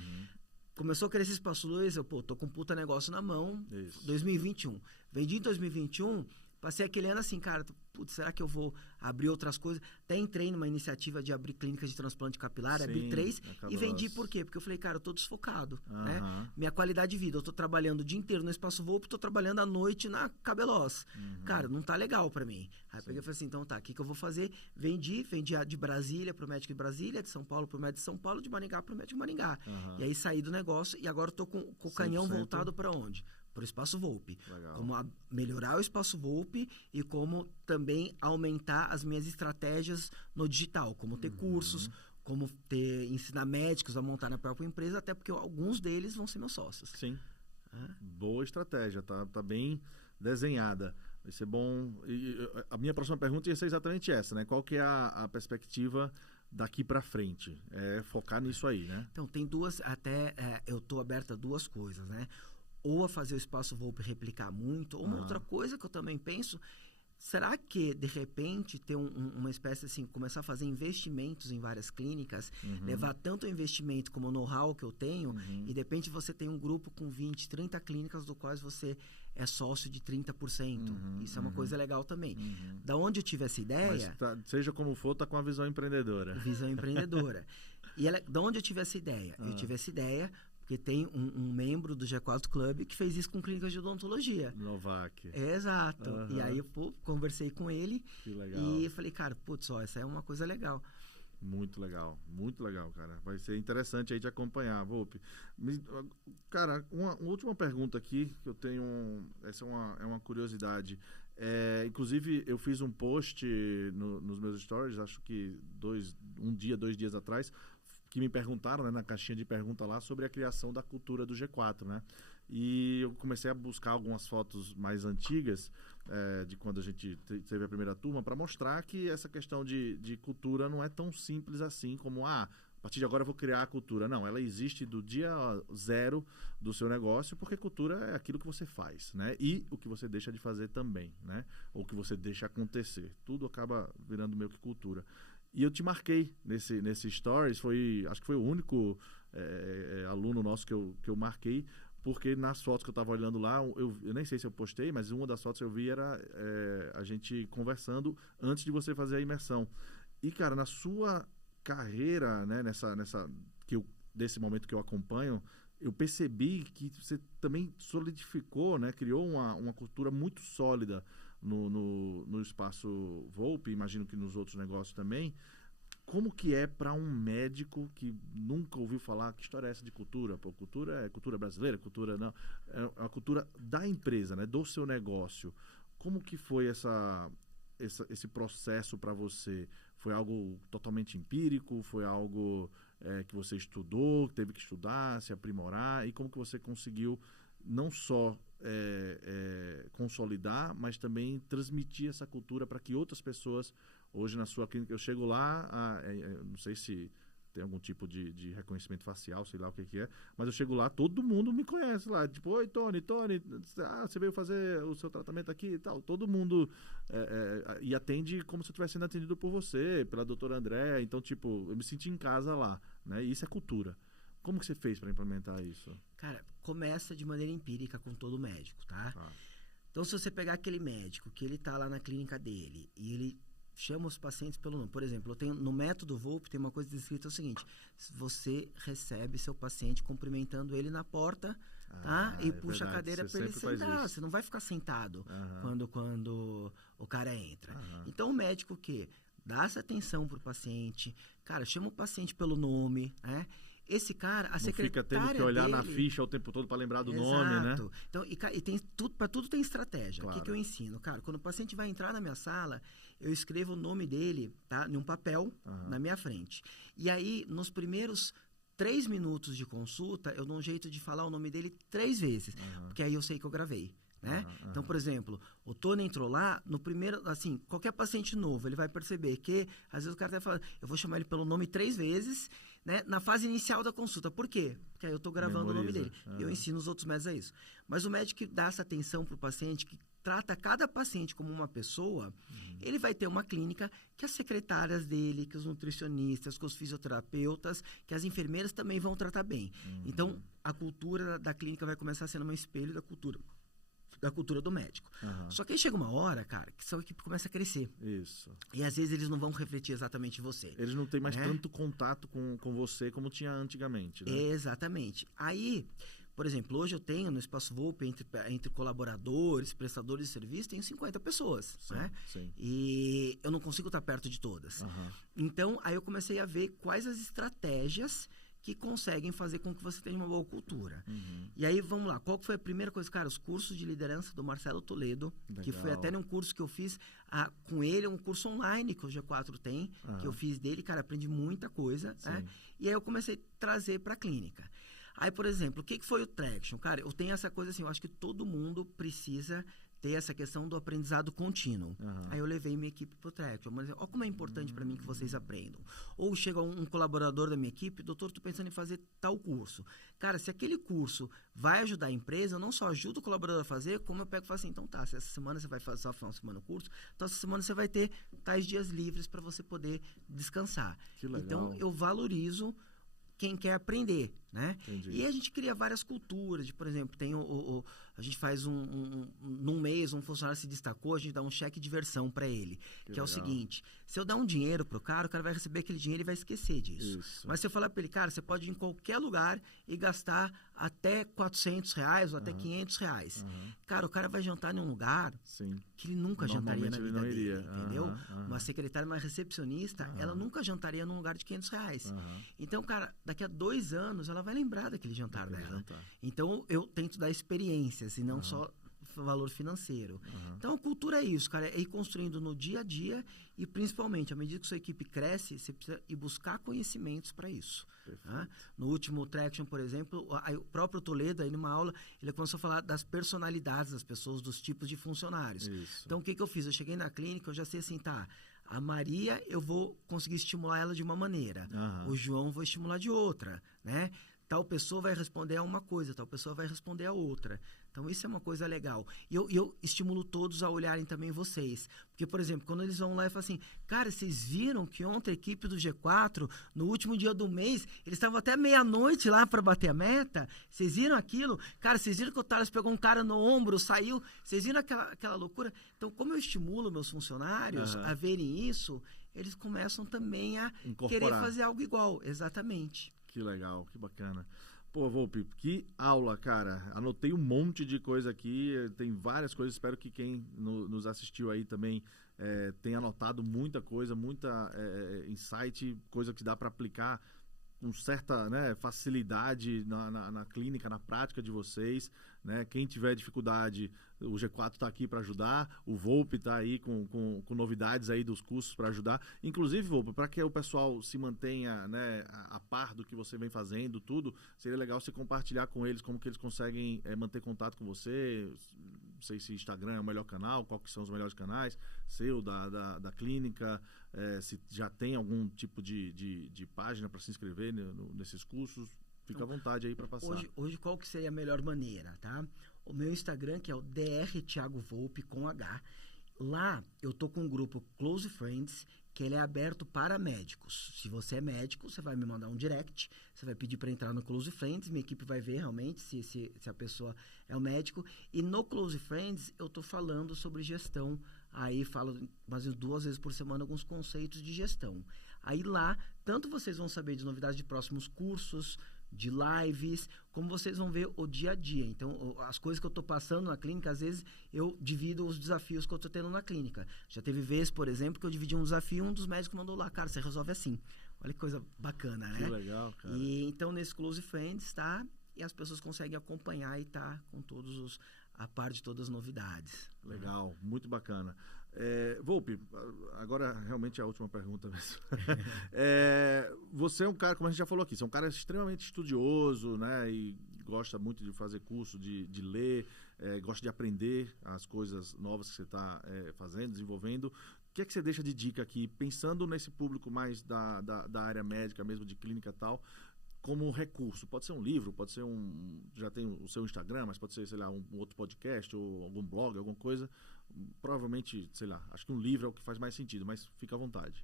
Começou a crescer Espaço Laser, tô com um puta negócio na mão. Isso. 2021. Vendi em 2021, passei aquele ano assim, cara, putz, será que eu vou abrir outras coisas? Até entrei numa iniciativa de abrir clínicas de transplante capilar, abri 3 e vendi por quê? Porque eu falei, cara, eu tô desfocado, né? Minha qualidade de vida, eu tô trabalhando o dia inteiro no Espaço Volpe, tô trabalhando à noite na Cabelós. Cara, não tá legal pra mim. Aí peguei e falei assim, então tá, o que eu vou fazer? Vendi de Brasília pro médico de Brasília, de São Paulo pro médico de São Paulo, de Maringá pro médico de Maringá. E aí saí do negócio e agora eu tô com o canhão voltado pra onde? para o Espaço Volpe. Legal. Como melhorar o Espaço Volpe e como também aumentar as minhas estratégias no digital, como ter cursos, como ensinar médicos a montar na própria empresa, até porque alguns deles vão ser meus sócios. Sim. Boa estratégia, tá bem desenhada. Vai ser bom. E a minha próxima pergunta ia ser exatamente essa, né? Qual que é a perspectiva daqui para frente? É focar nisso aí, né? Então, tem duas, eu estou aberto a duas coisas, né? Ou a fazer o Espaço Volpe replicar muito, ou uma outra coisa que eu também penso, será que, de repente, ter uma espécie assim, começar a fazer investimentos em várias clínicas, levar tanto o investimento como o know-how que eu tenho, e de repente você tem um grupo com 20, 30 clínicas, do quais você é sócio de 30%. Isso é uma coisa legal também. Da onde eu tive essa ideia... Mas seja como for, tá com a visão empreendedora. Visão empreendedora. Da onde eu tive essa ideia? Eu tive essa ideia porque tem um membro do G4 Club que fez isso com clínicas de odontologia. Novak. Exato. E aí eu conversei com ele. Que legal. E falei, cara, essa é uma coisa legal. Muito legal, cara. Vai ser interessante aí de acompanhar, Volpe. Cara, uma última pergunta aqui que eu tenho, essa é uma curiosidade. Inclusive, eu fiz um post nos meus stories, acho que 2 dias atrás, que me perguntaram, né, na caixinha de pergunta lá, sobre a criação da cultura do G4, né? E eu comecei a buscar algumas fotos mais antigas, de quando a gente teve a primeira turma, para mostrar que essa questão de cultura não é tão simples assim como, a partir de agora eu vou criar a cultura. Não, ela existe do dia 0 do seu negócio, porque cultura é aquilo que você faz, né? E o que você deixa de fazer também, né? Ou o que você deixa acontecer. Tudo acaba virando meio que cultura. E eu te marquei nesse stories, acho que foi o único aluno nosso que eu marquei, porque nas fotos que eu estava olhando lá, eu nem sei se eu postei, mas uma das fotos que eu vi era a gente conversando antes de você fazer a imersão. E, cara, na sua carreira, né, desse momento que eu acompanho, eu percebi que você também solidificou, né, criou uma cultura muito sólida no Espaço Volpe, imagino que nos outros negócios também. Como que é para um médico que nunca ouviu falar, que história é essa de cultura? Pô, cultura é cultura brasileira, cultura não. É a cultura da empresa, né, do seu negócio. Como que foi esse processo para você? Foi algo totalmente empírico? Foi algo que você estudou, teve que estudar, se aprimorar? E como que você conseguiu não só consolidar, mas também transmitir essa cultura para que outras pessoas, hoje na sua clínica, eu chego lá, não sei se tem algum tipo de reconhecimento facial, sei lá o que é, mas eu chego lá, todo mundo me conhece lá, tipo, oi Tony, você veio fazer o seu tratamento aqui e tal, todo mundo e atende como se eu estivesse sendo atendido por você, pela doutora Andréa, então tipo, eu me senti em casa lá, né? E isso é cultura. Como que você fez para implementar isso? Cara, começa de maneira empírica com todo médico, tá? Então, se você pegar aquele médico que ele tá lá na clínica dele e ele chama os pacientes pelo nome. Por exemplo, no método Volpe tem uma coisa descrita, é o seguinte: você recebe seu paciente cumprimentando ele na porta, tá? E puxa a cadeira para ele sentar. Você não vai ficar sentado quando o cara entra. Então, o médico que dá essa atenção pro paciente, cara, chama o paciente pelo nome, né? Esse cara, a secretária fica tendo que olhar na ficha o tempo todo para lembrar do nome, né? Então, e tem tudo, para tudo tem estratégia. Claro. O que eu ensino? Cara, quando o paciente vai entrar na minha sala, eu escrevo o nome dele, tá? Num papel na minha frente. E aí, nos primeiros 3 minutos de consulta, eu dou um jeito de falar o nome dele 3 vezes. Porque aí eu sei que eu gravei. Né? Então, por exemplo, o Tony entrou lá, no primeiro, assim, qualquer paciente novo, ele vai perceber que, às vezes o cara vai falar, eu vou chamar ele pelo nome 3 vezes, né, na fase inicial da consulta. Por quê? Porque aí eu estou gravando o nome dele. E eu ensino os outros médicos a isso. Mas o médico que dá essa atenção para o paciente, que trata cada paciente como uma pessoa, ele vai ter uma clínica que as secretárias dele, que os nutricionistas, que os fisioterapeutas, que as enfermeiras também vão tratar bem. Então, a cultura da clínica vai começar sendo um espelho da cultura do médico. Só que aí chega uma hora, cara, que sua equipe começa a crescer. Isso. E às vezes eles não vão refletir exatamente em você. Eles não têm mais tanto contato com você como tinha antigamente, né? Exatamente. Aí, por exemplo, hoje eu tenho no Espaço Volpe, entre colaboradores, prestadores de serviço, tenho 50 pessoas, né? Sim. E eu não consigo estar perto de todas. Então, aí eu comecei a ver quais as estratégias que conseguem fazer com que você tenha uma boa cultura. E aí, vamos lá, qual que foi a primeira coisa? Cara, os cursos de liderança do Marcelo Toledo, que foi até num curso que eu fiz com ele, um curso online que o G4 tem, que eu fiz dele, cara, aprendi muita coisa, né? E aí eu comecei a trazer para a clínica. Aí, por exemplo, o que foi o Traction? Cara, eu tenho essa coisa assim, eu acho que todo mundo precisa ter essa questão do aprendizado contínuo. Aí eu levei minha equipe para o Traction. Mas olha como é importante para mim que vocês aprendam. Ou chega um colaborador da minha equipe, doutor, estou pensando em fazer tal curso. Cara, se aquele curso vai ajudar a empresa, eu não só ajudo o colaborador a fazer, como eu pego e falo assim, então tá, se essa semana você vai fazer só uma semana o curso, então essa semana você vai ter tais dias livres para você poder descansar. Que legal. Então, eu valorizo quem quer aprender, né? Entendi. E a gente cria várias culturas, por exemplo, tem a gente faz num mês, um funcionário se destacou, a gente dá um cheque de diversão para ele, que é o seguinte, se eu dar um dinheiro pro cara, o cara vai receber aquele dinheiro e vai esquecer disso. Isso. Mas se eu falar para ele, cara, você pode ir em qualquer lugar e gastar até R$400 ou até R$500. Cara, o cara vai jantar em um lugar que ele nunca jantaria na vida dele, entendeu? Uma secretária, uma recepcionista, ela nunca jantaria num lugar de R$500. Então, cara, daqui a 2 anos, ela vai lembrar daquele jantar dela. Então, eu tento dar experiências e não só valor financeiro. Então, a cultura é isso, cara, é ir construindo no dia a dia e, principalmente, à medida que sua equipe cresce, você precisa ir buscar conhecimentos para isso. Tá? No último Traction, por exemplo, o próprio Toledo, aí numa aula, ele começou a falar das personalidades das pessoas, dos tipos de funcionários. Isso. Então, o que eu fiz? Eu cheguei na clínica, eu já sei assim, tá, a Maria, eu vou conseguir estimular ela de uma maneira. O João, eu vou estimular de outra, né? Tal pessoa vai responder a uma coisa, tal pessoa vai responder a outra. Então, isso é uma coisa legal. E eu estimulo todos a olharem também vocês. Porque, por exemplo, quando eles vão lá e falam assim, cara, vocês viram que ontem a equipe do G4, no último dia do mês, eles estavam até meia-noite lá para bater a meta? Vocês viram aquilo? Cara, vocês viram que o Thales pegou um cara no ombro, saiu? Vocês viram aquela loucura? Então, como eu estimulo meus funcionários a verem isso, eles começam também a querer fazer algo igual. Exatamente. Que legal, que bacana. Pô, Volpi, que aula, cara. Anotei um monte de coisa aqui, tem várias coisas. Espero que quem nos assistiu aí também tenha anotado muita coisa, muita insight, coisa que dá para aplicar com certa, né, facilidade na clínica, na prática de vocês, né? Quem tiver dificuldade, o G4 está aqui para ajudar, o Volpi está aí com novidades aí dos cursos para ajudar. Inclusive, Volpi, para que o pessoal se mantenha, né, a par do que você vem fazendo, tudo, seria legal você compartilhar com eles como que eles conseguem manter contato com você. Não sei se Instagram é o melhor canal, qual que são os melhores canais, seu, da clínica, se já tem algum tipo de página para se inscrever nesses cursos, fica à vontade aí para passar. Hoje qual que seria a melhor maneira, tá? O meu Instagram, que é o Dr. Thiago Volpi, com H. Lá eu tô com um grupo Close Friends, que ele é aberto para médicos. Se você é médico, você vai me mandar um direct, você vai pedir para entrar no Close Friends, minha equipe vai ver realmente se a pessoa é um médico. E no Close Friends eu tô falando sobre gestão. Aí falo mais de 2 vezes por semana alguns conceitos de gestão. Aí lá, tanto vocês vão saber de novidades de próximos cursos, de lives, como vocês vão ver o dia a dia. Então, as coisas que eu estou passando na clínica, às vezes eu divido os desafios que eu estou tendo na clínica. Já teve vezes, por exemplo, que eu dividi um desafio e um dos médicos mandou lá, cara, você resolve assim. Olha que coisa bacana, né? Que legal, cara. E então, nesse Close Friends, tá? E as pessoas conseguem acompanhar e tá com todos a par de todas as novidades. Legal, muito bacana. Volpi, agora realmente é a última pergunta mesmo. Você é um cara, como a gente já falou aqui, você é um cara extremamente estudioso, né? E gosta muito de fazer curso, de ler, gosta de aprender as coisas novas que você está fazendo, desenvolvendo. O que é que você deixa de dica aqui, pensando nesse público mais da área médica, mesmo de clínica e tal, como recurso? Pode ser um livro, pode ser já tem o seu Instagram, mas pode ser, sei lá, um outro podcast ou algum blog, alguma coisa. Provavelmente, sei lá, acho que um livro é o que faz mais sentido, mas fica à vontade.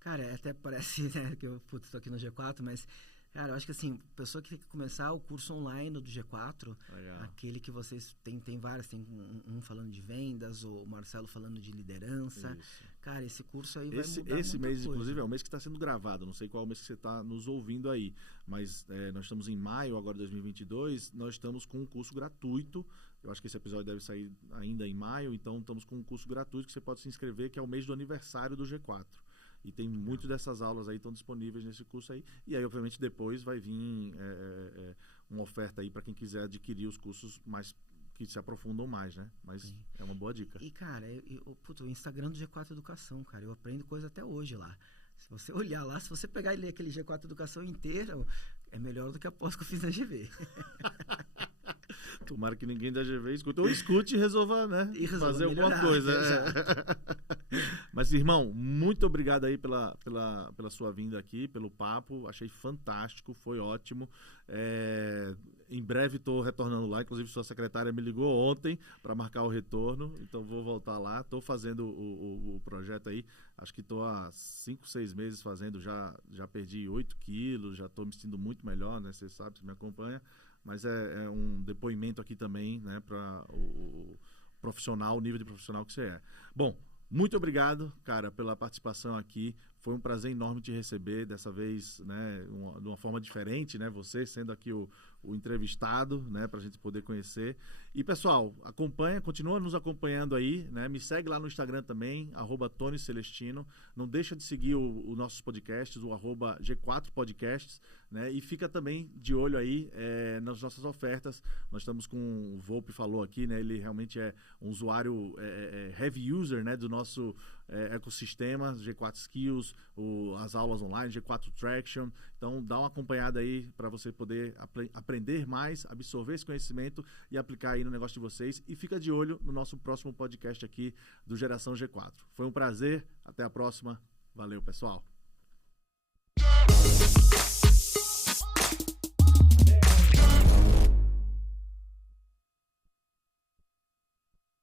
Cara, até parece, né, que eu tô aqui no G4, mas, cara, eu acho que assim, pessoa que tem que começar o curso online do G4, legal. Aquele que vocês tem vários, tem um falando de vendas, o Marcelo falando de liderança. Isso. Cara, esse curso aí vai mudar esse mês, coisa. Inclusive, é o mês que está sendo gravado, não sei qual é o mês que você está nos ouvindo aí, mas nós estamos em maio agora de 2022, nós estamos com um curso gratuito. Eu acho que esse episódio deve sair ainda em maio, então estamos com um curso gratuito que você pode se inscrever, que é o mês do aniversário do G4. E tem muitas dessas aulas aí estão disponíveis nesse curso aí. E aí, obviamente, depois vai vir uma oferta aí para quem quiser adquirir os cursos mais que se aprofundam mais, né? Mas sim, é uma boa dica. E, cara, o Instagram do G4 Educação, cara, eu aprendo coisa até hoje lá. Se você olhar lá, se você pegar e ler aquele G4 Educação inteiro, é melhor do que a pós que eu fiz na GV. Tomara que ninguém da GV escute. Ou escute e resolva, né? E resolva fazer melhorar, alguma coisa. Mas, irmão, muito obrigado aí pela sua vinda aqui, pelo papo. Achei fantástico, foi ótimo. Em breve estou retornando lá. Inclusive, sua secretária me ligou ontem para marcar o retorno. Então, vou voltar lá. Estou fazendo o projeto aí. Acho que estou há 5, 6 meses fazendo. Já perdi 8 quilos. Já estou me sentindo muito melhor, né? Você sabe, você me acompanha. Mas é um depoimento aqui também, né, para o profissional, o nível de profissional que você é. Bom, muito obrigado, cara, pela participação aqui. Foi um prazer enorme te receber, dessa vez, né, de uma forma diferente, né, você sendo aqui o entrevistado, né, para a gente poder conhecer. E, pessoal, continua nos acompanhando aí, né, me segue lá no Instagram também, @TonyCelestino. Não deixa de seguir os nossos podcasts, o @G4 Podcasts, né, e fica também de olho aí nas nossas ofertas. Nós estamos com, o Volpe falou aqui, né, ele realmente é um usuário heavy user, né, do nosso ecossistema, G4 Skills, as aulas online, G4 Traction. Então, dá uma acompanhada aí para você poder aprender mais, absorver esse conhecimento e aplicar aí no negócio de vocês. E fica de olho no nosso próximo podcast aqui do Geração G4. Foi um prazer, até a próxima. Valeu, pessoal.